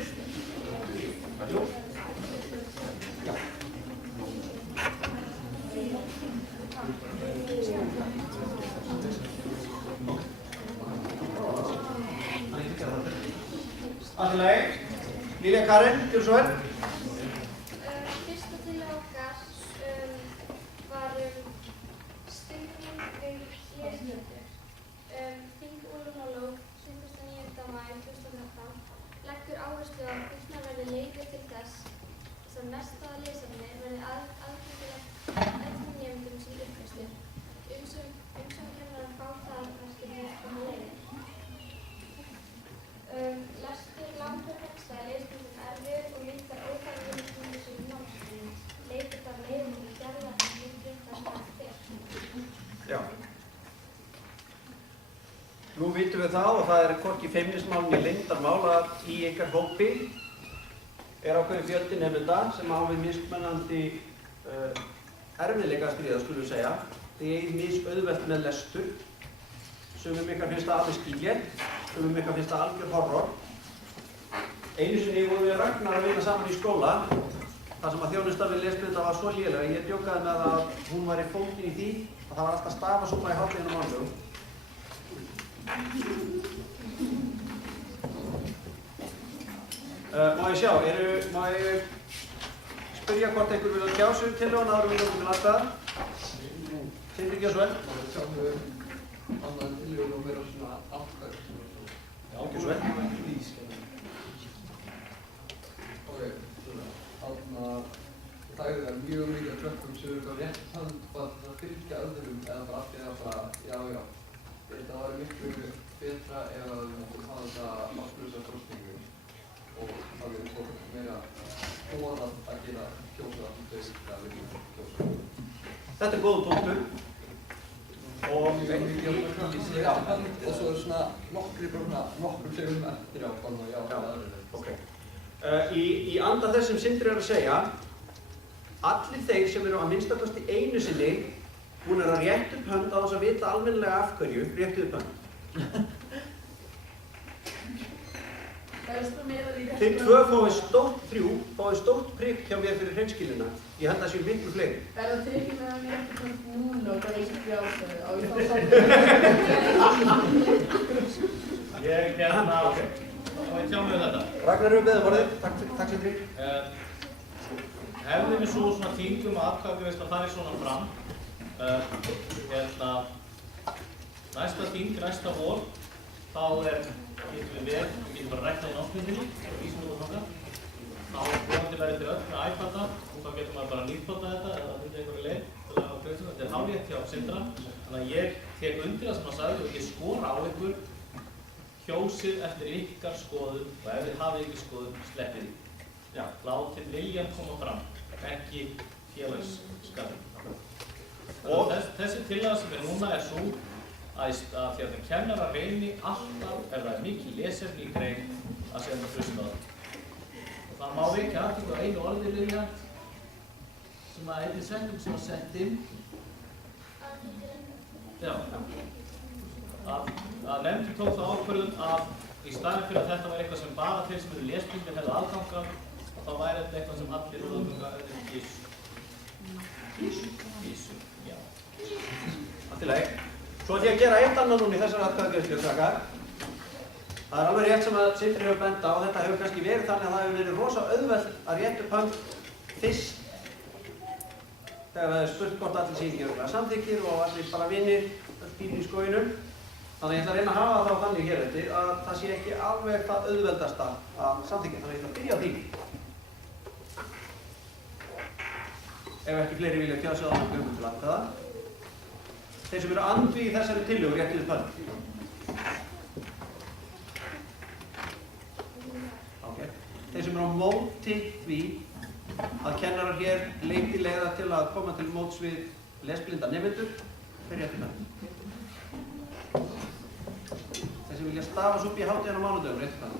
Allt í lagi. Lilja Karen, gjörðu svo vel. Fyrsta tillaga okkar var stuðning við lesblindur. Þing Ólafsmálók, 29. maí 2013, leggur áherslu á að fullnægt verði leyfi til þess að mesta lesefni verði aðgengilegt öllum nemendum sem uppfærslu. Umsjónarkennarar fá það verkefni koma leiðir. Lestur langur texta er lesblindur erfiður og myndar óþarflega sem námsefni. Leitir þar leiðum til gerða sem myndir þar stað þér. Já. Nú vitum við það og það er hvorki feimnismál né leyndarmál að í ykkar hópi er ákveðin fjöldi nemenda sem á við mismunandi erfiðleika að stríða, skulum við segja. Þið eigið misauðvelt með lestur. Sumum ykkar finnst það alveg skýrlegt, sumum ykkar finnst það algjör horror. Einu sinni vorum við Ragnar að vinna saman í skóla þar sem að þjónusta við lesblinda var svo lélega. Ég djókaði með að hún var í fótinn í því að það var alltaf stafasúpa í hálfleginu á mannlegum. Má ég sjá, má ég spyrja hvort einhver vil tjá sig til hún áður við til aðstæða? Sýndu ekki að svo vel? Annan tillögum og vera svona afkvæð. Já, ekki svo vel. Ok, það er mjög mikið trökkum sem eru rétt hönd bara að fylgja öðrum eða bara allt í það bara, já. Þetta var miklu betra ef við myndum hafa þetta markvissa kosningu og það verður fólk meira þorað að gera kjósa að þau vilja kjósa. Þetta er góður punktur. Og svo er svona nokkrum segum eftir á bann og já, það er ok. Í anda þess sem Sindri er að segja, allir þeir sem eru að minnstakosti einu sinni búin að rétta upp hönd á þess að vita almennilega af hverju, réttu upp hönd. Þið tvö fáið stórt prikk hjá mér fyrir hreinskilina. Ég held að það séu miklu fleiri. Er það tekið með að rétta upp hönd núna og það er ekki ástæðu? Á ég þá Ok. Má ég tjá mig þetta? Ragnar eru beðið vorðið. Takk Sindri. Hefði við svo svona þingum að atkvæðagreiðsla farið svona fram, næsta þing, næsta vor, þá getum við bara ræknað í námsmyndinni, vísum við þangað. Þá vonandi verið til öll með iPad-a og þá getur maður bara nýttpota þetta eða fundið einhverju leið til að hafa greiðsluna. Þetta er hárrétt hjá Sindra, þannig að ég tek undir það sem hann sagði og ég skora á ykkur kjósið eftir ykkar skoðun og ef þið hafið ekki skoðun, sleppið því. Já, látið viljan koma fram, ekki félagsskapin. Og þessi tillaga sem er núna er svo að því að það kennarar reyni alltaf ef það er mikið lesefni í grein að segja með hlusta á það. Og það má ekki aðtöku á einu orði Lilja sem að einnig setning sem var sett inn. Já. Að nefndin tók það ákvörðun að í staðinn fyrir að þetta var eitthvað sem bara þeir sem eru lesblindir hefðu aðgangar og þá væri þetta eitthvað sem allir aðgangar hefðu gísu. Já. Allt í lagi. Svo ætlum ég að gera eitt annað núna í þessari atkvæðagreiðslu, krakkar. Það er alveg rétt sem að Sindri hefur bent á og þetta hefur kannski verið þannig að það hefur verið rosa auðvelt að rétta upp hönd fyrst þegar það er spurt hvort allir sé ekki örugglega samþykkir og allir bara vinir öll bílinn í skóginum. Þannig að ég ætla að reyna að hafa það þannig hér eftir að það sé ekki alveg það auðveldasta að samþykkja. Þannig að ég ætla að byrja á því. Ef ekki fleiri vilja tjá sig á það til atkvæða. Þeir sem eru andvígir þessari tillögu réttið upp hönd. Okay. Þeir sem eru á móti því að kennarar hér leiti leiða til að koma til móts við lesblinda nemendur, þeir réttið hönd. Þeir sem vilja stafast upp í hátíðan á mánudögum réttið hönd.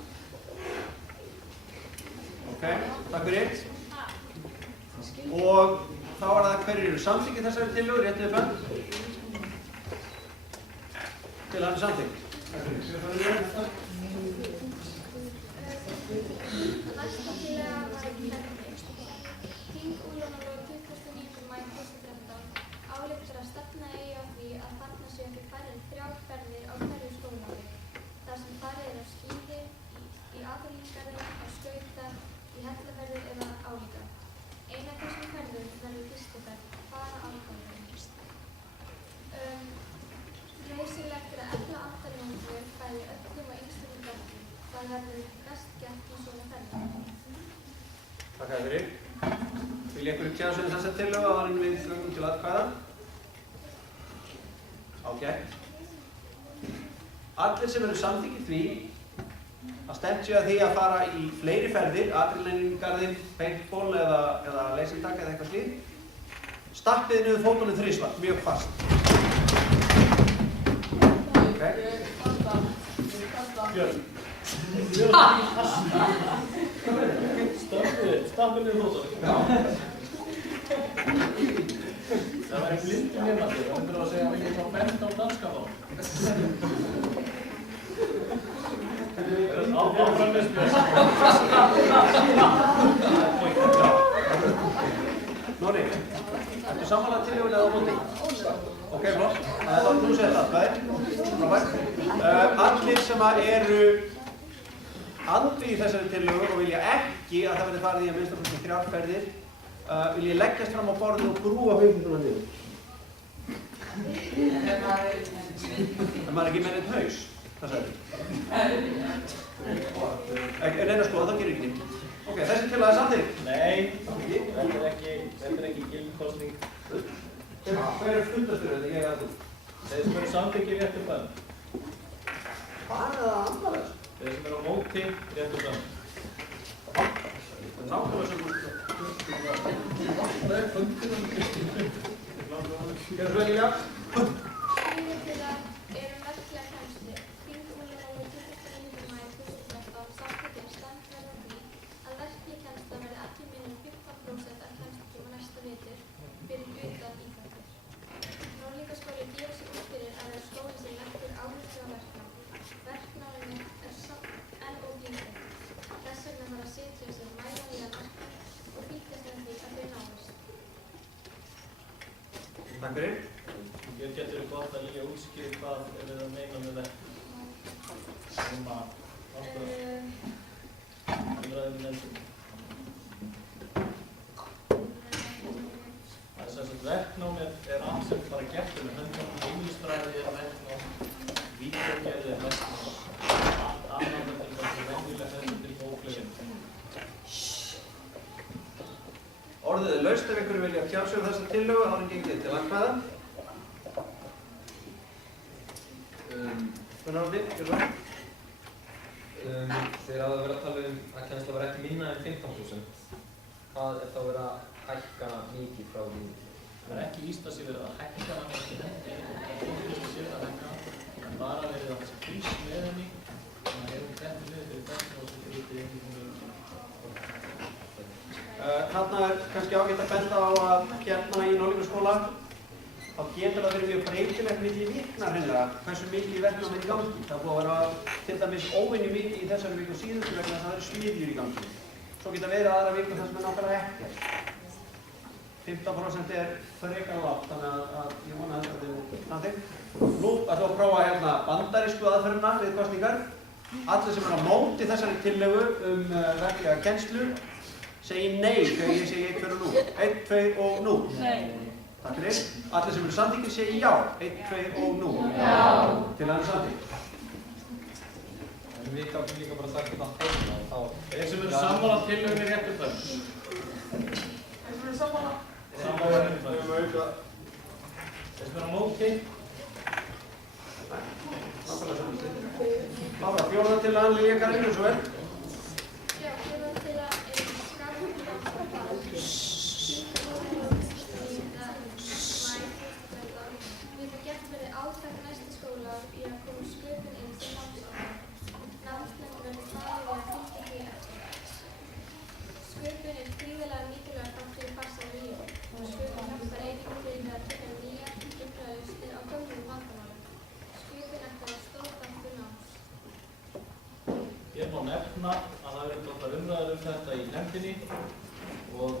Ok, takk fyrir. Og þá er það hverjir eru samþykkið þessari tillögu réttið upp hönd. Til hann er samþykkt. Næsta tillaga var þing Úlfarnarlóð 29. maí 2013 ályktar að stefna eigi á því að þarna séu ekki færri en 3 ferðir á hverju skólaári, þar sem farið á skíði, í aðalgarði, á skautar, í hellaferðir eða álíka. Ein af þessum ferðum verður gistiferð, bara álgangur. Nauðsynlegt er að efla andalengu bæði öllum og einstökum börnum. Það verður best gert í svona ferðum. Takk fyrir. Vil ég einhverju tjá sig þessa tillögu áður en við förum til atkvæða? Ágætt. Allir sem eru samþykkir því að stefnt séu að því að fara í fleiri ferðir, adrenalingarðinn, paintball eða leysindag eða eitthvað slíkt, stappið niður fótunum 3 svar, mjög fast. Okay. Björn. Stappið niður fótunum. Já. Það væri blindum nefnandi, það myndir að segja að við erum á bent á danska þá. Áfram með spjörs. Nóri, ertu sammála tillögunni eða á móti? Ok, flott. Það er nú sett atkvæði. Allir sem eru andvígir þessari tillögu og vilja ekki að það verði farið í að minnsta kosti 3 ferðir, vil ég leggjast fram á borðinu og grúa hugmynduna niður. En maður er ekki með neitt haus, það sagði. Reyna sko, það gerir ekki neitt. Ok, þessi tillaga er samþykkt? Nei, þetta er ekki gild kosning. Hver er fundastur eða ég eða þú? Þeir sem eru samþykkir réttur fram. Hvað er það andarlega? Þeir sem eru á móti réttur fram. Það er nákvæmlega sem þú. Það er fundunum. Gerðu svo ekki ljá? Þriðja tillaga er verklega kennslu. Þing Úlfarnarlóð 29. maí 2013 samþykkir að stefnt verði að því að verkleg kennsla verði ekki minni en 15% af kennslutíma næsta vetur fyrir utan íþróttir. Norðlingaskóli gefur sig út fyrir að vera skóli sem leggur áherslu á verknám. Verknámið er samt enn óblíðlegt. Þess vegna þarf að setja sér mælanlegan markmið og fylgjast með því að þau náist. Takk fyrir. Hér getur við gott að líka útskýra hvað er við að meina með verk. Núna ástæðum umræðum nefndum. Það er sem sagt verknám er allt sem bara gert með höndum. Heimilisfræði er verknám, vídeógerð er verknám, allt annað er venjulega til bóklegin. Orðið er laust ef einhverju vilja tjá sig þessa tillögu, þá er gengið til atkvæða. Hvernig orðið? Gjör svo. Þegar það verið að tala að kennsla var ekki minna en 15%, hvað er þá verið að hækka mikið frá því? Það er ekki víst að sé verið að hækka hana, ekki henni, það er fólkist að sé að hækka, en bara verið að þessi prís með henni, þannig að hefur þetta með fyrir þetta og svo fyrir einhvern veginn. Þarna er kannski ágætt að benda á að hérna í Norðlingaskóla þá getur það verið mjög breytilegt milli vikna hreinlega hversu mikið verknám er í gangi. Það búið að vera til dæmis óvenju mikið í þessari viku síðustu vegna þess að það eru smiðjur í gangi. Svo geta verið aðra viku þar sem er nákvæmlega ekkert. 15% er frekar lágt, þannig að ég vona að þetta er þannig. Nú ætlum við að prófa hérna bandarísku aðferðina við kosningar. Allir sem er á móti þessari tillögu verklega kennslu segi nei þegar ég segi 1, 2 og nú. 1, 2 og nú. Nei. Takk fyrir. Allir sem eru samþykkir segi já. 1, 2 og nú. Já. Til hann er samþykk. En við gáum líka bara að taka þetta á þá. Þeir sem eru sammála tillögunni réttur fram. Þeir sem eru sammála. Sammála réttur fram. Þeir sem eru á móti. Áfram, fjórða tillagan Lilja Karin og svo vel. Já, fjórða tillaga er skapandi dansfara. Við það gert verði átak næsta skólaár í að koma sköpun inn sem námsáfram. Námsmenn verði staðið við að fylgja því eftir. Sköpun er gríðarlega mikilvægt þáttur í farsælu lífi. Sköpun hjálpar einnig til að finna nýjar, upplagðar lausnir á gömlum vandamálum. Sköpun ætti að vera stór þáttur náms. má nefna að það verður nokkrar umræður þetta í nefndinni og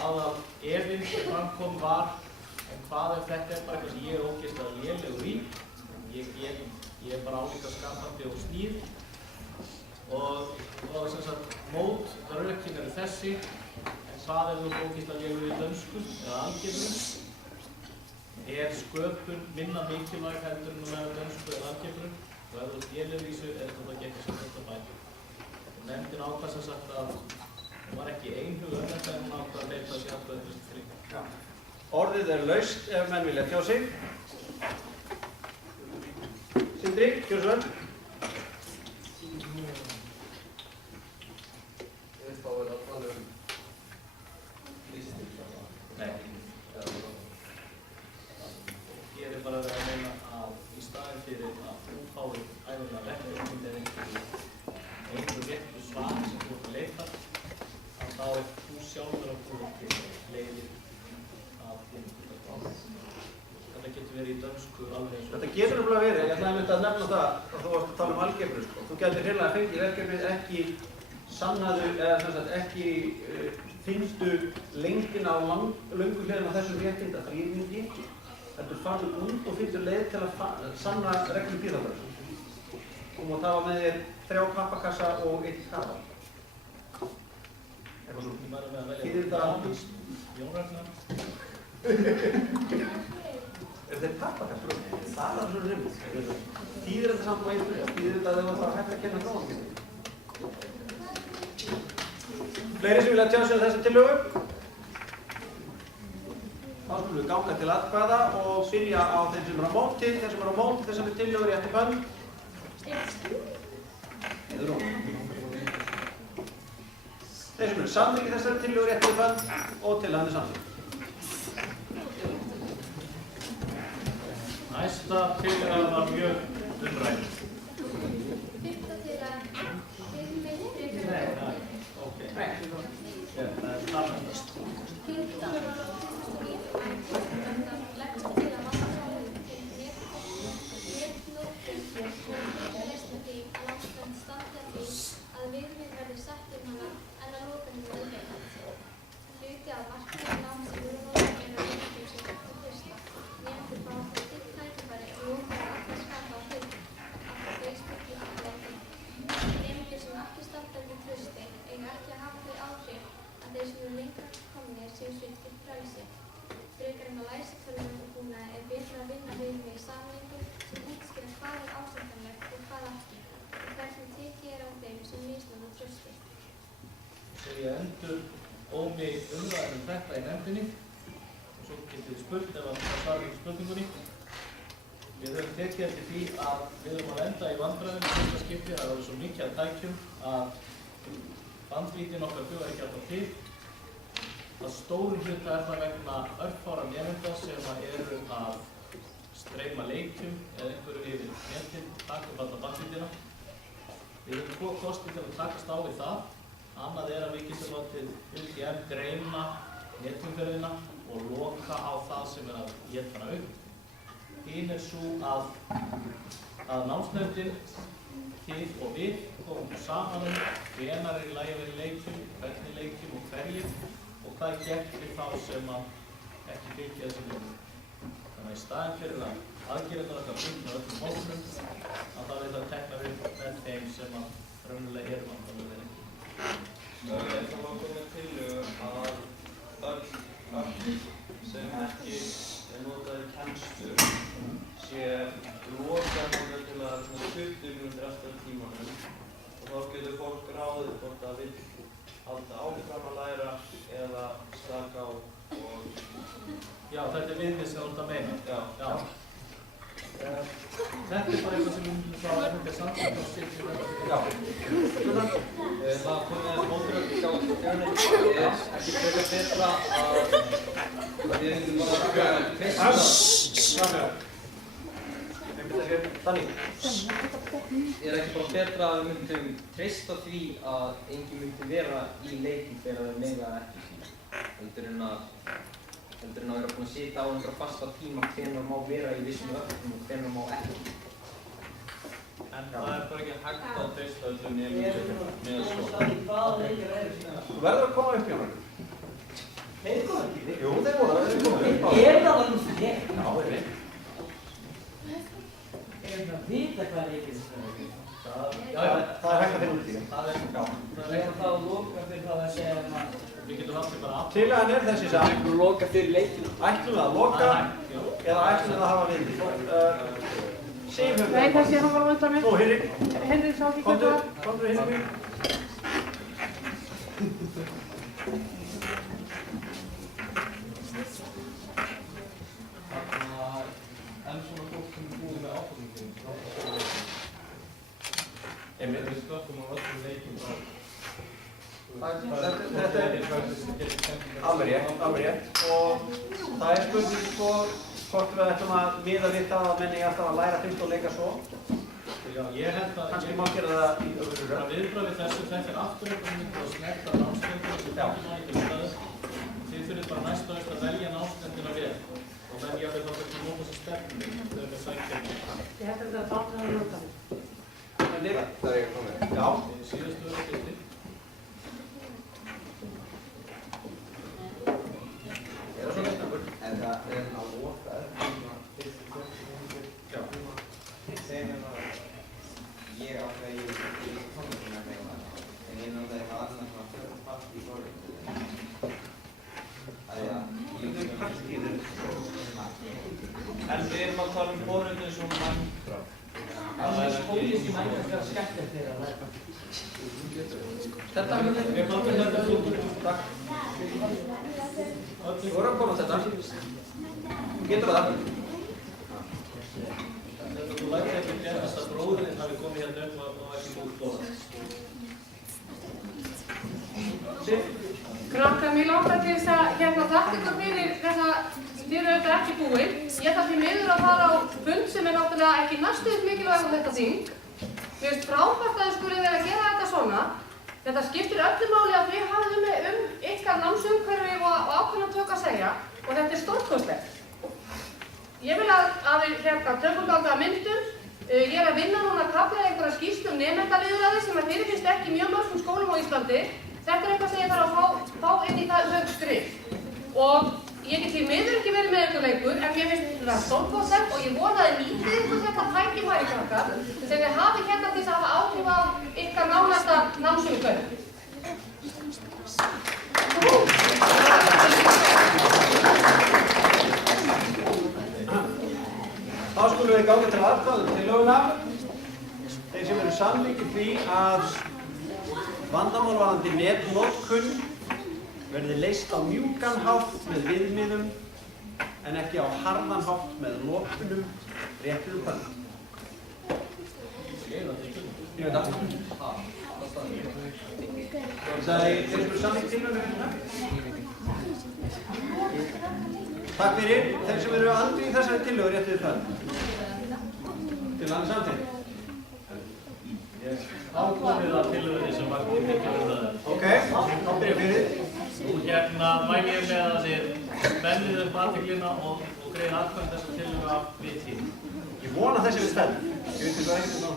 aðal efinn sem framkom var en hvað ef þetta bara eitthvað sem ég ógeðslega lélegur í. Ég bara álíka skapandi og snýr og sem sagt mótrökin eru þessi en hvað ef þú ógeðslega lélegur í dönsku eða algebru? Sköpun minna mikilvæg heldur en að vera dönsku eða algebru og ef þú ert lélegur í þessu þetta gegn sem þetta bæti. Nefndin ákvað sem sagt að hún var ekki einhuga þetta en hún ákvað að leita sér alltaf þessi þrygg. Orðið laust ef menn vilja tjá sig. Sindri, kjósu vel. Ég veist þá að tala listir saman. Nei. Ég bara verið að meina að í staðinn fyrir að þú fáir æfilega verkefni eða einhver réttu svar sem þú ert að leita að þá þú sjálfur að búa til leiðir að þetta getur verið í dönsku alveg eins og Þetta getur nefnilega verið, ég ætlaði að nefna það að þú varst að tala algebru sko. Þú getur hreinlega að fengið verkefnið ekki sannaðu eða sem sagt ekki finnstu lengdina á löngu hliðina á þessum réttinda þrýðningi heldur farið út og finnstu leið til að sanna reglum Pýþagórasar. Þú mátt hafa með þér 3 pappakassa og 1 kafal. Eitthvað svo. Ég var með að Þýðir velja þetta Jón Ragnar. Þeir pappakassar? Það er svo rimmt. Þýðir þetta samt á einu fyrir? Þýðir þetta að þau var hægt að kenna gráðanginni? Fleiri sem vilja tjá sig þessa tillögu? Þá skulum við ganga til atkvæða og byrja á þeim sem eru á móti. Þeir sem eru á móti þessari tillögu rétti upp hönd. Eða rúm. Þeir sem eru samþykkir þessari tillögu rétti upp hönd og til hann er samþykkt. Næsta tillaga var mjög umrædd. Fyrsta tillaga, fyrirmynd frekar Nei, ok. Það er talmennast. Fyrsta leggst til að vandamáli til netnótgreiðslur og reisna því að landsmenn standi að því að viðmið verði sett hana en að loka henni verði heimilt. Hluti af markmiði náms í úrvalum er að viðmið sem þetta fyrsta. Nemendur fá þetta tækifæri og loka alltaf skapa á hlut að þau spekla að láta. Nemendur sem ekki standa við trausti eiga ekki að hafa þau áhrif að þeir sem eru lengra komnir séu sviptir frelsi. Frekar en að læsa tölvum og búnaði er betra að vinna við með sameiningu sem útskýra hvað er ásættanlegt og hvað ekki og hvernig tekið er á þeim sem misnota trausti. Þegar ég endur ómi umræðum þetta í nefndinni og svo getur þið spurt ef það svarar ekki spurningunni. Við höfum tekið eftir því að við höfum að lenda í vandræðum í fyrsta skipti að það er svo mikið að tækjum að bandvítin okkar dugar ekki alltaf til. Að stórum hluta er það vegna örfára nemenda sem eru að streyma leikjum eða einhverju yfir netinn, taka upp alla bandvítina. Við höfum 2 kosti til að takast á við það. Annað er að við getum látið UTM greina netumferðina og loka á það sem er að éta hana upp. Hinn er svo að námsnefndin, þið og við komum saman hvenær er í lagi að vera í leikjum, hvernig leikjum og hverjir og hvað er gert við þá sem ekki fylgja þessum lögum. Þannig að í staðinn fyrir að aðgerðirnar okkar bundna öllum hópnum að það er það teknar upp með þeim sem raunverulega eru vandalega verið. Það er þá að koma til að öll sem ekki er notaði kennslu sé lokað þangað til að 20 mínútur eftir tímanum og þá getur fólk ráðið hvort það vill halda áfram að læra eða slaka á og... Já, þetta er viðmið sem þú ert að meina. Já. Þetta er bara eitthvað sem við myndum frá erfandi samfélag og styrkjum þetta. Já. Það komið að mótrökk hjá þjóðinni ekki frekar betra að við myndum bara að treysta Þannig. ekki bara betra að við myndum treysta því að enginn myndi vera í leikum þegar þau mega ekki sín. Heldur en að vera búin að sitja á einhverja fasta tíma hvenær má vera í vissum öllum og hvenær má ekki. En það er bara ekki hægt að treysta öllum nefnum með svo. Hvaða leikir eru þetta? Þú verður að koma upp hjá mér. Þeir koma ekki? Jú, þeir voru að koma upp. Er það alveg fyrir? Já, ég veit. Ég er að vita hvað leikir þetta er. Já, það er hægt að finna út í því. Það er þá að loka fyrir það að segja að Við getum haft því bara aftur. Tillagan er þessi saman. við loka fyrir leikinu. Ætlum við að loka eða ætlum við að hafa við? Sif hefur Nei, þessi hann var á undan mig. Nú, Hinrik, Henrik sá ekki hvað það var. komdu Hinrik. En svona fólk sem búið með áfengum, Einmitt. við stökkum á öllum leikjum frá. Þetta er alveg rétt. Og það er spurning sko hvort við ætlum að miða við það að menn eigi alltaf að læra fyrst og leika svo. Já, ég held að Kannski má gera það í öðru röð. viðbröð við þessu, þetta er aftur eitthvað myndið að snerta námskendina sem ekki má ekki umræðu. Þið þurfið bara næsta haust að velja námskendina vel. Og menn ég þá ekki móta þessu stefnu þegar við sækjum. Ég held að þetta er bátur að nota mig. Það er ég komið. Já. Síðastu öðru En það er að loka Já. Segjum að ég ákveði að ég tónleikina með það en ég náði eitthvað annað svona fjörðum part í fórhund En við erum að tala fórhundin svo Minecraft. Það er skólið sem Minecraft er skemmtilegt þegar að læra. Þetta er þetta flútur. Takk. Þú voru að koma þetta. Getur það? Þú lært ekki gerðast að bróðurinn hafi komið hérna upp og ekki búið bóða. Krakkar, mér langar til þess að þakka ykkur fyrir þessa, þið eru auðvitað ekki búin. Ég þarf því miður að fara á fund sem er náttúrulega ekki næstuð mikilvæg á þetta þing. Mér finnst frábært að þið skulið vera að gera þetta svona. Þetta skiptir öllu máli að þið hafið ykkar námsumhverfi og ákveðna tök að segja og þetta er stórkostlegt. Ég vil að við tökum dálítið myndum. Ég er að vinna núna að kafla einhverja skýrslu nemendalýðræði sem að fyrirfinnst ekki mjög mörgum skólum á Íslandi. Þetta er eitthvað sem ég þarf að fá inn í þau skrif. Og ég get því miður ekki verið með ykkur lengur en mér finnst þetta stórkostlegt og ég vona að nýtið ykkur þetta tækifæri krakkar sem þið hafið hérna til þess að hafa áhrif á ykkar nánasta námsumhverfi. Þá skulum við ganga til atkvæðum tillöguna. Þeir sem eru samþykkir því að vandamál varðandi netnotkun verði leyst á mjúkan hátt með viðmiðum en ekki á harðan hátt með lokunum réttið úr hönd. Ég veit það. Þeir sem eru samþykkir tillöguna. Takk fyrir. Þeir sem eru andvígir þessari tillögu réttið úr hönd. Til annars samþykkt. Ákvörðið að tillögunni sem var ekki umræðu. Ok, þá byrja fyrir. Hérna mæli ég með að þið bennið upp athyglinna og greiða atkvæði þessa tillögu af við tíð. Ég vona þessi við stend. Ég veit ekki hvað ekki þetta.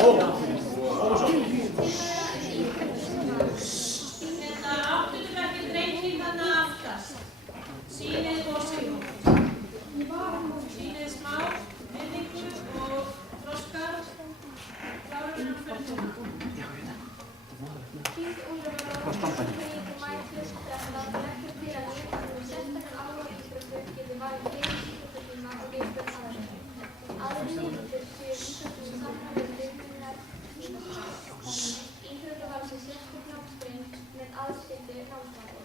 Ó, svo. Þetta áttuðu ekki dreifning þarna aftast. Sýnið og skrifum. Sýnið smá, einningur og þroskar. Klárunum fyrir tónum. Þing Úlfur á 9. maí 2013 leggur til að leikmennum sérstakan áhuga íþróttum geti valið fleiri íþróttatíma og leikmenn aðra. Aðrir íþróttir séu íþróttum í samræmi við viðmiðunnar íþróttaval sem sérstök námsgrein með aðskildu námsmati.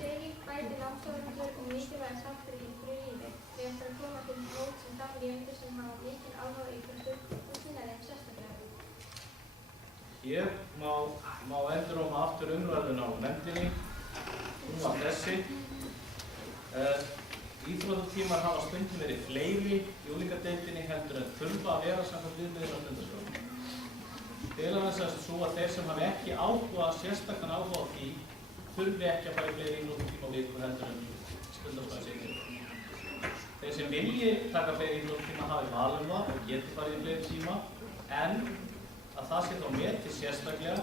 Hreyfing bætir námsárangur og mikilvæga þáttur í lífi. Við ætlum að koma til móts við þá nemendur sem hafa mikinn áhuga á íþróttum og sýna þeim sérstaklega. Ég má enduróma aftur umræðuna á nefndinni. Hún var þessi. Íþróttatímar hafa stundum verið fleiri í unglingadeildinni heldur en þurfa að vera samkvæmt viðmiðum á stundaskrá. Deilan er sem svo að þeir sem hafi ekki sérstakan áhuga á því þurfi ekki að fara í fleiri íþróttatíma á viku heldur en stundaskrá sér. Þeir sem vilji taka fleiri íþróttatíma hafi val það og geti farið í fleiri tíma, en að það sé þá metið sérstaklega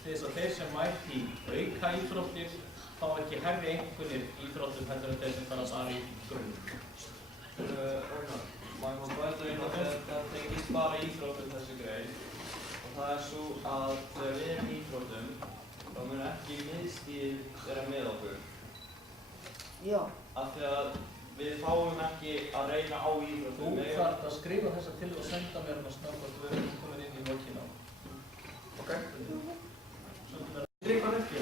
til þess að þeir sem mæti í auka íþróttir fá ekki hærri einhvernir íþróttum heldur en þeir sem fara bara í grunn. Maður má bæta inn að þetta tengist bara íþróttum þessi grein og það svo að þegar við erum í íþróttum þá mun ekki miðstíð vera með okkur. Já. Af því að við fáum ekki að reyna á íþróttum. Þú þarft að skrifa þessa til og senda mér með snöggvart við erum komin inn í lokinn á. Ok. Skrifa ekki.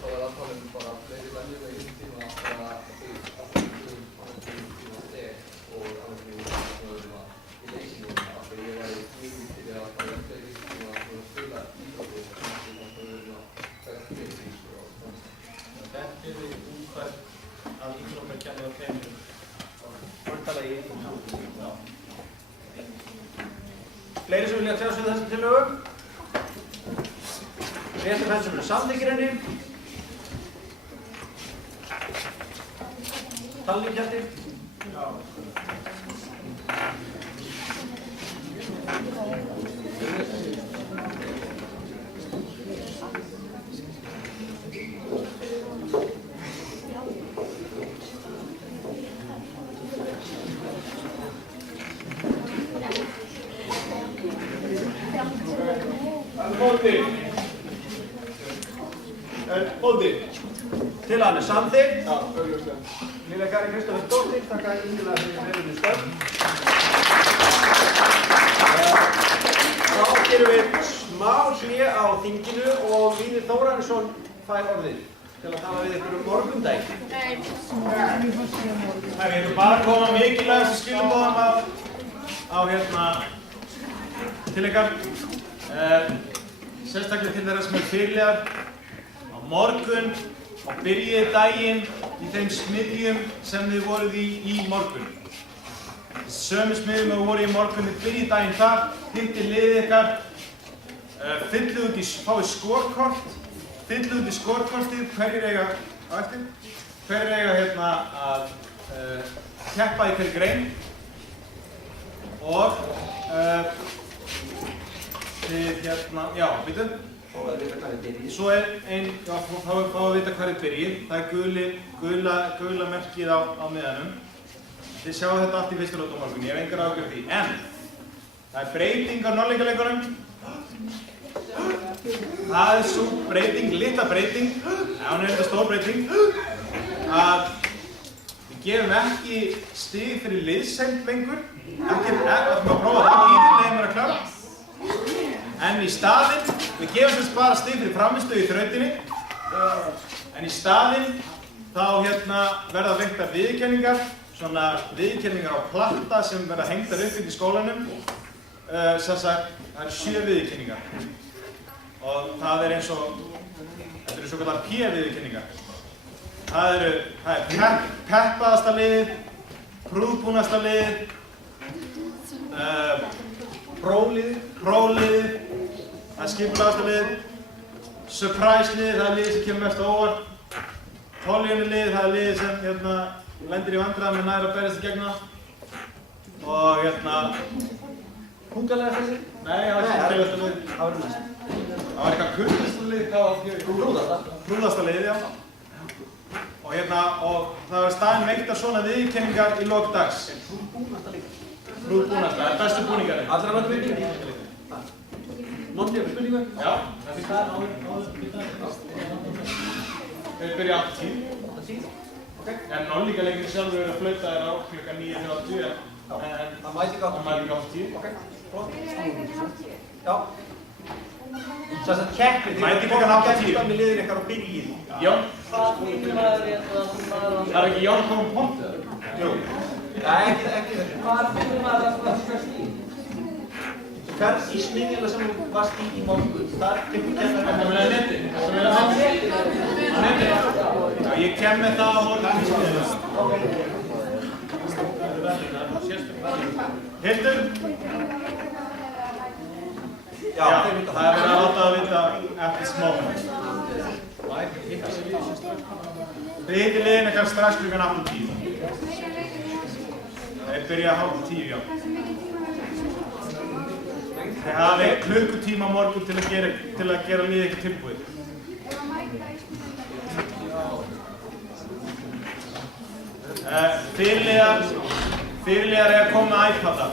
Það að tala bara fleiri venjulega tíma eða tíma steg og alveg í leysinu af því ég væri mjög til að fara fleiri tíma og spila íþróttir Þetta er útfært að íþróttakenni á tveimur. Væntanlega í íþróttum. Fleiri sem vilja tjá sig um þessa tillögu? Réttum henn sem eru samþykkir henni. Talningkjæftir? Já. Móti. Tillagan er samþykkt. Já, augljóslega. Lilja Kari Kristófersdóttir, þakka innilega fyrir velunni störf. Þá gerum við smá hlé á þinginu og Víðir Þórarinsson fær orðið til að tala við ykkur morgundaginn. Við erum bara að koma mikilvægast skilabóðum á til ykkar. Sérstaklega til þeirra sem eru fyrirliðar. Á morgun og byrjið daginn í þeim smiðjum sem þið voruð í morgun. Sömu smiðjum sem voru í morgun, þið byrjið daginn þar, hittið liðið ykkar, fyllið út í, fáið skórkort, fyllið út í skórkortið, hverjir eiga á eftir, hverjir eiga að keppa í hverju grein og þið já, býtum. Svo er þá fáum við að vita hvað er byrjið. Það er gula merkið á miðanum. Þið sjáu þetta allt í fyrstu lót á morgun, ég hef engar áhyggjur af því. En það er breyting á norðleikjaleikunum. Það er sú breyting, litla breyting, hún er þetta stór breyting, að við gefum ekki stig fyrir liðsheild lengur. Ekki að prófa það í íðinlega að klára. En í staðinn, við gefum semst bara stig fyrir frammistöðu í þrautinni, en í staðinn þá verða veittar viðurkenningar, svona viðurkenningar á platta sem verða hengtar upp í skólanum. Sem sagt, það eru 7 viðurkenningar og það er eins og, þetta eru svokallar P-viðurkenningar. Það er peppaðasta liðið, prúðbúnasta liðið, próliðið, það er skipulagasta liðið, surprise liðið, það er liðið sem kemur mest á óvart, toljónu liðið, það er liðið sem lendir í vandræðum með nær að berjast í gegna og Hungalega þessi? Nei, það var ekki skilast liðið. Það var næst. Það var eitthvað kurlista liðið, prúðasta liðið, já. Og það var staðinn veittar svona viðurkenningar í lok dags. Prúðbúnasta, það er bestu búningarnir. Allra var þetta Mondi, hefur spurningu? Já, það er Þeir byrja 8:10. En norðleikjaleikurinn sjálfur eru að flauta þér á klukkan 9:30 en það mæti ekki 8:10. Ok, flott. Já. Svo að keppið keppið með liðin ykkar og byrjið. Jón? Það er ekki Jón komum pontið? Jú. Nei, ekki þetta. Hvað finnum maður að það skal stíð? Þú ferð í smiðjuna sem þú varst í morgun. Þar tekur kemur Þetta meina neti? Þetta meina neti? Á neti? Já, ég kem með það á morgun í smiðjuna. Hildur? Já, það er verið að láta að vita eftir smá. Þið hittir liðina kannski strax klukkan 8:10. Þeir byrja 9:30, já. Þið hafið klukkutíma á morgun til að gera liðið ekki tilbúið. Fyrirliðar er að koma með iPad-a.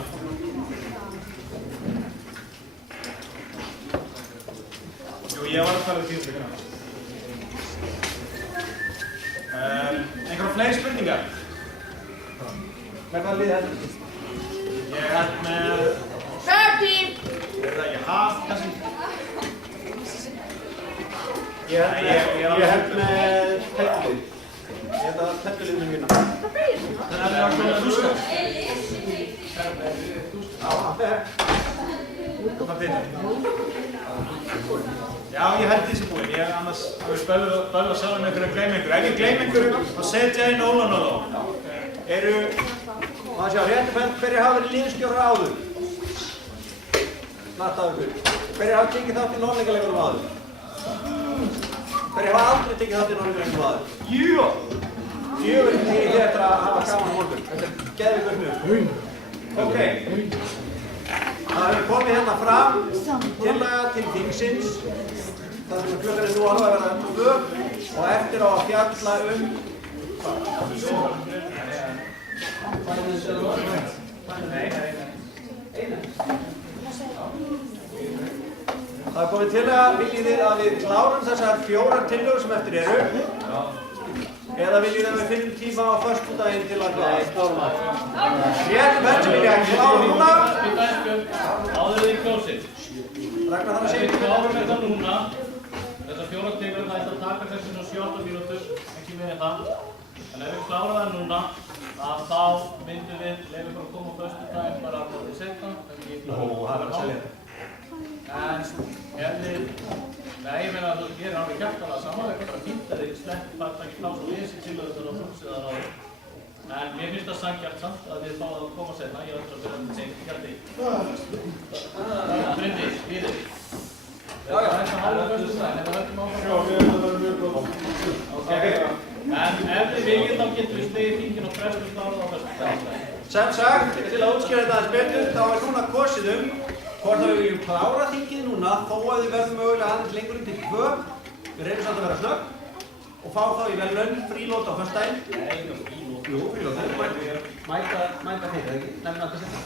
Jú, ég var að tala um tíðstökuna. Einhverja fleiri spurningar? Með hvaða lið heldur þú? Ég held með... Team! Er það ekki Haf, kannski? Ég held með Tepplið. Ég held að Tepplið mun vinna. Þannig að við erum að hlusta. Hvað finnst þið? Já, ég held því sem búinn. Ég annars bölva sjálf með einhverju að gleyma einhverju. Ef ég gleyma einhverju, þá setja ég inn Ólan og þá. Maður sjá, réttu fenn, hverjir hafa verið liðsstjórar áður? Nattaðu ykkur. Hverjir hafa tekið þátt í norðleikalegunum áður? Hverjir hafa aldrei tekið þátt í norðleikalegunum áður? Jú! Fjögur þið eftir að hafa gaman á morgun. Þetta er geðveikur hlut. Ok. Það hefur komið hérna fram tillaga til þingsins. Það sem klukkan er nú alveg að vera 2 og eftir á að fjalla Það er komið tillaga, viljið þið að við klárum þessar 4 tillögur sem eftir eru? Eða viljið þið að við finnum tíma á föstudaginn til að klára? Réttu menn sem vilja klára núna? Áður þið kjósið. Ragnar þarf að segja. Við klárum þetta núna. Þessar 4 tillögur það ætti að taka þessi 7 mínútur, ekki meira það. En ef við klárum það núna, þá myndum við leyfa ykkur að koma á föstudaginn bara á því setna. Það verður að selja þetta. En ef þið, nei, ég meina að þú gerir alveg kjartalega saman, það er bara fínt að þið sleppir bara að taka pláss og lesi til þetta og hugsa það ráður. En mér finnst það sanngjarnt samt að þið fáið að koma seinna, ég ætla að byrja þetta seint, hjarti. Bryndís, Víðir. Það er það hálfa föstudaginn, en það höfum áfram. Já, það verður mjög góð. Ok. En ef þið viljið þá getum við slegið þingin og frestum kláruð á föstudaginn. Sem sagt, til að útskýra þetta aðeins betur, þá er núna kosið hvort að við viljum klára þingið núna, þó að við verðum mögulega aðeins lengur til 2. Við reynum samt að vera snögg og fá þá í vel laun frílót á föstudaginn. Nei, frílót. Jú, frílót. Mæta þeir, ekki? Nefnum að þetta.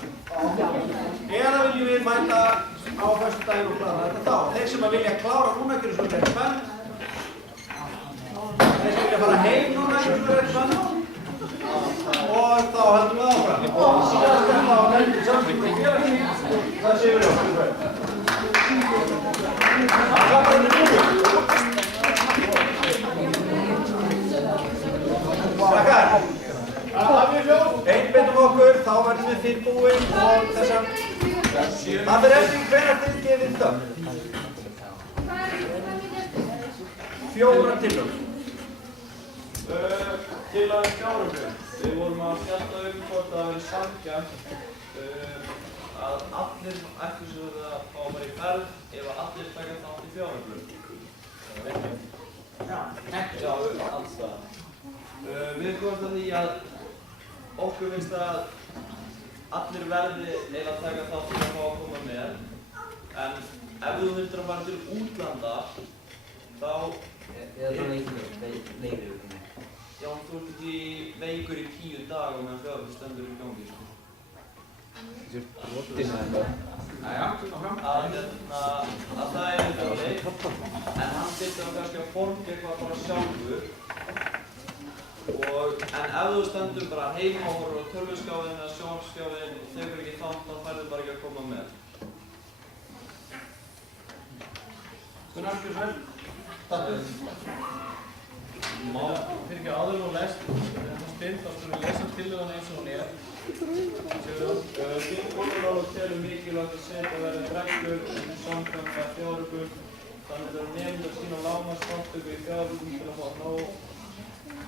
Eða viljum við mæta á föstudaginn og klára þetta þá. Þeir sem að vilja klára núna, gerum svo rétt spenn. Þeir sem vilja fara heim núna, gerum svo rétt spenn. Og þá höldum við áfram. Og síðan þetta á nefndum samskiptum félagsins. Það séum við okkur. Það klappar henni búið. Krakkar, einbeitum okkur, þá verðum við tilbúin og þessar... Það fyrir eftir hvenær þið gefið þögn. 4 tillögur. Til að klára við. Við vorum að fjalla hvort það verið sanngjarnt að allir ættu sér að fá að vera í ferð ef að allir taka þátt í fjáröflun. Já, alls það. Við komumst að því að okkur finnst að allir verði eiginlega að taka þátt í að fá að koma með. En ef þú þurftir að fara til útlanda, þá... Eða þannig einhverjum leikir. Já, þú ert ekki veikur í 10 daga meðan fjáröflun stendur í gangi, sko. Jæja, áfram. Að það er þannig, en hann þyrfti að kannski að forma eitthvað bara sjálfur. En ef þú stendur bara heima og horfir á tölvuskjáðin eða sjónvarpsskjáðin og tekur ekki þátt, þá færðu bara ekki að koma með. Gunnar, gjör svo vel. Tattu. Fyrir ekki áður og lest þetta stund, þá skulum við lesa tillöguna eins og hún er. Þingólaráð telur mikilvægt að setja verði reglur samkvæmt að fjáröflun, þannig að nemendur sýna lágmarksþátttöku í fjáröflun til að fá nóg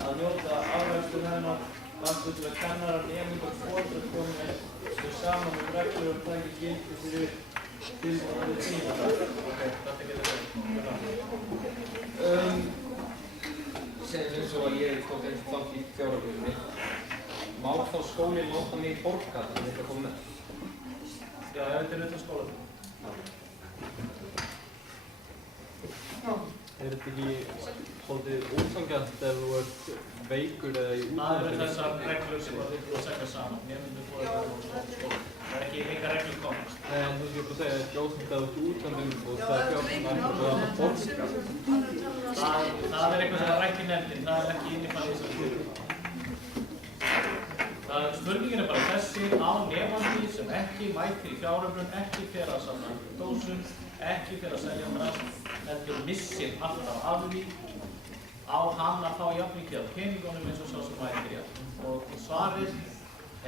að njóta afræðslu hennar, lagt til að kennarar, nemendur og foreldrar komi saman reglur og taki gildi fyrir tilsvarandi tíma. Ok, þetta getur verið. segjum eins og að ég tók eins og þátt í fjárhagsreglunni. Má þá skólinn láta mig borga þannig að þetta kom með? Já, ef þetta er utan skóla. Er þetta ekki svolítið ósanngjarnt ef þú ert veikur eða í útlöndum? Það eru þessar reglur sem við þurfum að segja saman. Nemendur foreldrar og skóla. Það er ekki enga reglur komast. Nei, en þú skilur bara segja að þetta er ósanngjarnt ef þú ert í útlöndum og það er fjármagn og það er borga. Það er eitthvað sem er rætt í nefndin. Það er ekki innifalið þessar fyrir. Spurningin er bara þessi: á nemandi sem ekki mætir í fjáröflun, ekki fer að safna dósum, ekki fer að selja drast, heldur missir alltaf af því, á hann að fá jafnmikið af peningunum eins og sá sem mætir í. Og svarið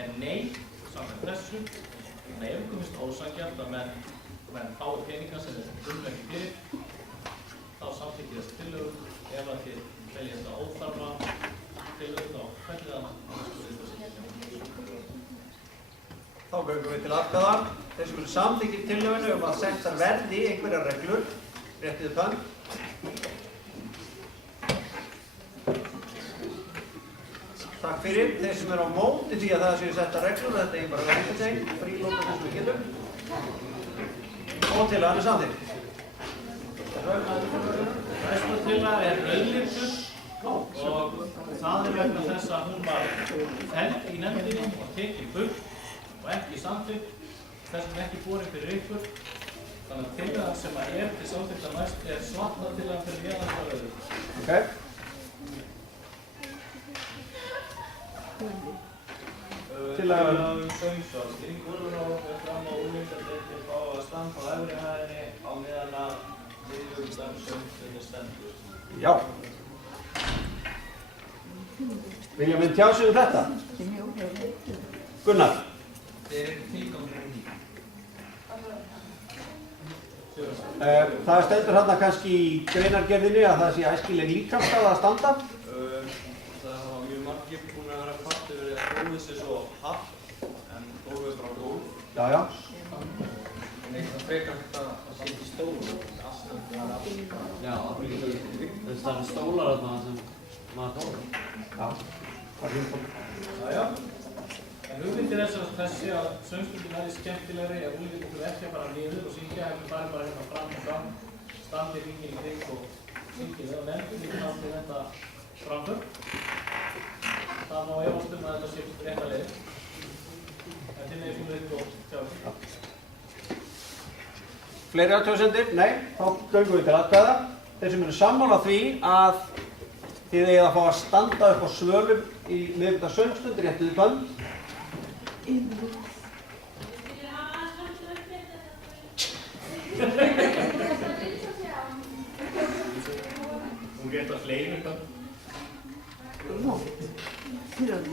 er nei, samkvæmt þessu. Þannig ef ykkur finnst ósanngjarnt að menn fái peninga sem er umleggi fyrir, þá samþykkið þessi tillögur. Ef að þið veljið þetta óþarfa tillögur, þá fellið það annars. Þá göngum við til atkvæða. Þeir sem eru samþykkir tillögunni að settar verði einhverjar reglur, réttið upp hönd. Takk fyrir. Þeir sem eru á móti því að það séu settar reglur, þetta er bara verið þeim, frílóta þess við getum. Og tillagan er samþykkt. Næsta tillaga er auðlindur og það er vegna þess að hún var felld í nefndinni og tekin burt og ekki samþykkt, þess vegna ekki borin fyrir ykkur. Þannig að tillagan sem er til samþykkta næst er svarta tillagan fyrir meðanstæðuður. Ok. Tillagan söngsal. Styrking úrlunarlóð fer fram á unglingadeildir fá að standa á efri hæðinni á meðan að miðjumdæmi söngstundir stendur. Já. Vilja menn tjá sig þetta? Gunnar? Hver er tilgangurinn í því? Það stendur hérna kannski í greinargerðinni að það sé æskileg líkamsstaða að standa. Það hafa mjög margir búin að vera fatt yfir að gólfið sé svo hart en gólfið er bara gólf. Já, já. En eitthvað frekar þetta að setja í stólu og alltaf það er aftur. Já, það er stólar þarna sem maður tóður. Já, það er mjög Jájá. En hugmyndin er þessi að söngstundin verði skemmtilegri ef unglingar þurfa ekki að fara niður og syngja, ef við farum bara hérna fram og fram, standi hringinn í kring og syngja þegar nefndum við kannski þetta framför. Það má efast að þetta sé rétta leið. En til þeir sem við og sjá. Fleiri athugasemdir? Nei, þá göngum við til atkvæða. Þeir sem eru sammála því að þið eigið að fá að standa upp á svölum í miðvikudar söngstund, réttið upp hönd. Hún geta fleiri upp.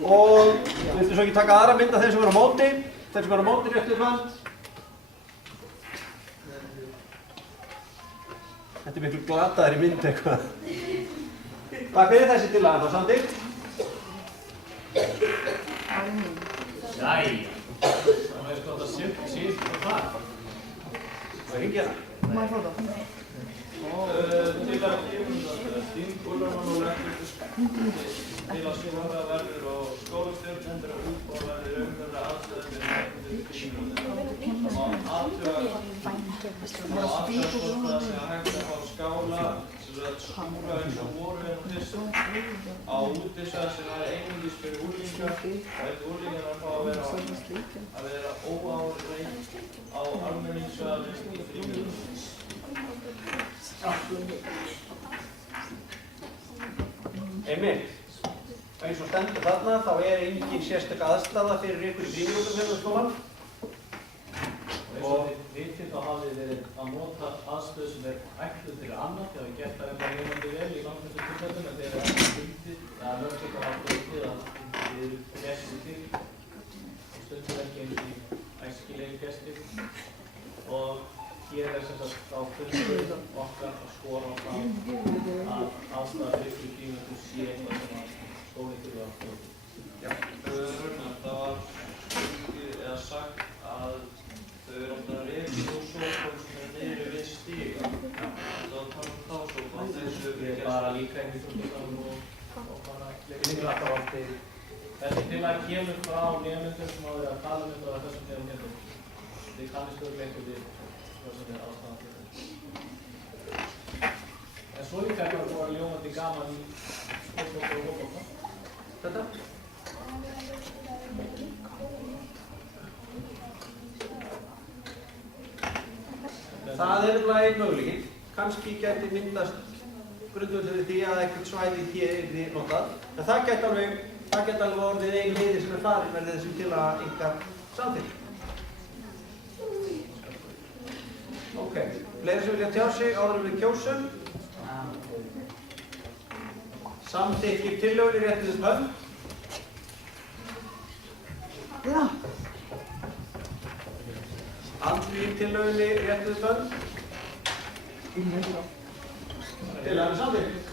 Og viltu svo ekki taka aðra mynd af þeir sem eru á móti? Þeir sem eru á móti réttið upp hönd. Þetta er miklu glataðri mynd eitthvað. Takk fyrir þessi tillaga þá samþykkt. Jæja. Það veist hvað það sé og það. Það er ekki hérna. Tillaga 400. Sting úrlunarlóð og leggir til að skoða verður og skólastjórnendur og útbúa verður raunverulega aðstöðu fyrir nefndir kringum. Það má athuga hvort það sé að hægt að fá skála skúra eins og voru en fyrst á útisvæði sem er einungis fyrir úrlinga og eitt úrlingar að fá að vera óáreitt á almenningssvæði í frímínútum. Einmitt. Eins og stendur þarna þá er engin sérstök aðstaða fyrir ykkur í frímínútum hérna á skólann. Og við vitið þá hafið verið að nota aðstöðu sem er ætluð fyrir annað, þegar við gert það eitthvað mjög vel í langmestum tilfellum, en þeir eru ekki bundið, það er lögfylgja á bundið að við erum gestir og stundum ekki eins og æskilegi gestir. Og hér er sem sagt á fundum okkar að skora á það að aðstæða fyrir frímínútum sé eitthvað sem að skólinn þurfa að fóra. Já, það var spurningið eða sagt að þau eru ofta að reyna úr sófum sem er niðri við stiga. Það tala þá sófum að þessu Ég er bara líka einhvern veginn og Krakkavaldi. Þessi tillaga kemur frá nemendum sem hafa verið að tala um þetta á þessum nefndum. Þið kannist örugglega við hvað sem ástæðan fyrir þessu. En svo líka er það bara ljómandi gaman í fótbolta og fótbolta. Þetta? Það er nefnilega einn möguleikinn. Kannski gæti myndast grundvöllur fyrir því að eitthvað svæði hér yrði notað. En það gæti alveg orðið einu liði sem er farin verði þessum til að ykkar samþykkt. Ok, fleiri sem vilja tjá sig áður en við kjósum. Samþykkir tillögur í réttið hönd. Já. Andvíg tillögunni réttið hönd. Tillagan er samþykkt.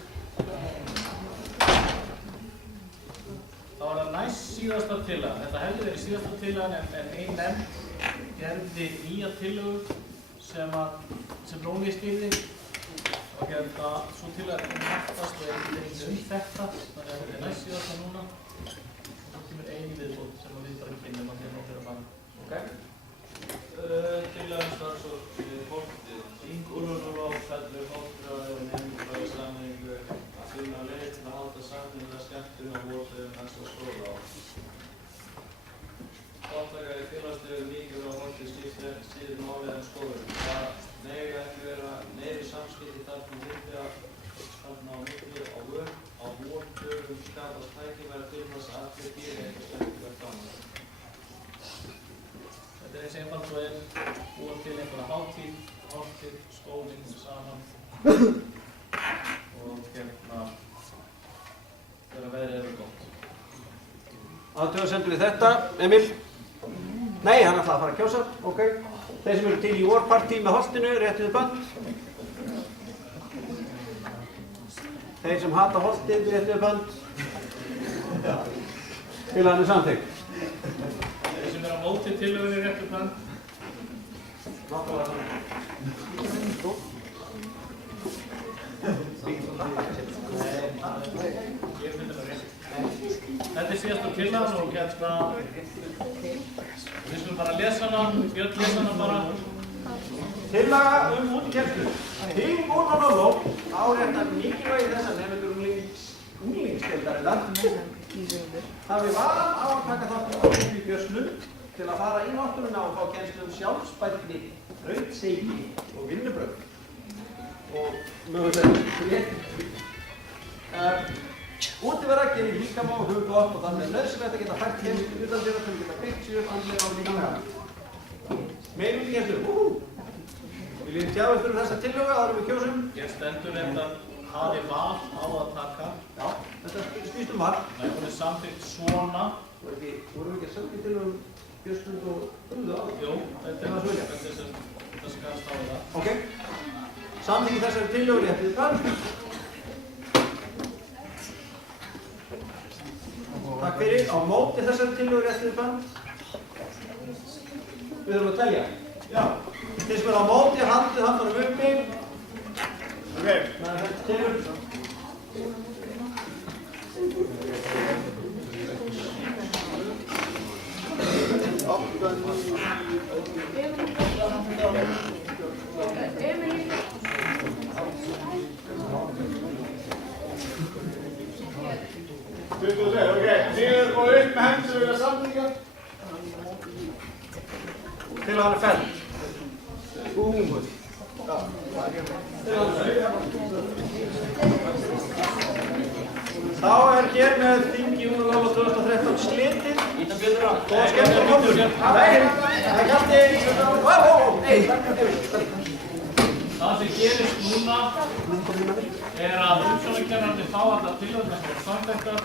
Það var það næst síðasta tillagan. Þetta hefði verið síðasta tillagan en ein nefnd gerði nýja tillögu sem Róni stýrði og gerði að svo tillagan er hættast og er þetta. Þannig að þetta er næst síðasta núna og þá kemur ein viðbót sem við bara kynnum að þér nokkur að fara. Ok. Tillagan starf svo fólktið. Þingúrlunarlóð fellur fólkdraði og nefndar sameiningu að finna leið til að halda sameininga skemmtun á vorþegum hans og skóla á. Þáttaka í félagslegu mikilvæg fólkið síður málið en skóður. Það mega ekki vera meiri samskipti þarna á milli á vorþegum skapast tækifæri til þess að allir gera eitthvað skemmtilegt gaman. Þetta er eins einfalt og búa til einhverja hátíð, skólinn saman og þegar veðrið eru gott. Athugasemdir við þetta, Emil? Nei, hann ætlaði að fara að kjósa. Ok. Þeir sem eru til í War Party með holtinu, réttið bönd. Þeir sem hata holtið, réttið bönd. Tillagan er samþykkt. Þeir sem eru á móti tillögunni réttið bönd. Náttúrulega samþykkt. Þetta er síðasta tillagan og við skulum bara lesa hana, Björn lesa hana bara. Tillaga útkennslu. Þingúrlunarlóð áréttar mikilvægi þess að nemendur unglingsdeildarinnar hafi val á að taka þátt í ákveðnu til að fara í náttúruna og fá kennslu sjálfsbærni, þrautseigju og vinnubrögð. Og mögulega útiverða gerir líkama og hug gott og þannig er nauðsynlegt að geta fært kennslu utan dyra til að geta byggt sig upp andlega og líkamlega. Meira útkennslu. Viljið tjá ykkur þessa tillögu áður við kjósum? Hér stendur þetta hafi val á að taka. Já, þetta snýst val. Nei, hún er samþykkt svona. Vorum við ekki að samþykkt tillögum Björnstund og Brúðu á? Jú, þetta er það skast á það. Ok. Samþykkt þessari tillögu réttið bönd. Takk fyrir. Á móti þessari tillögu réttið bönd. Við þurfum að telja. Já. Þeir sem eru á móti, haldið handunum uppi. Ok. Með þetta tilur. Ok, þið og upp með henn sem vilja samþykkja. Tillagan er felld. Þá er hér með þingi júniúrlóð 2013 slitið. Góða skemmt á morgun. Nei, það er gæti. Það sem gerist núna er að umsjónarkennarnir fá allar tillögurnar sem eru samþykktar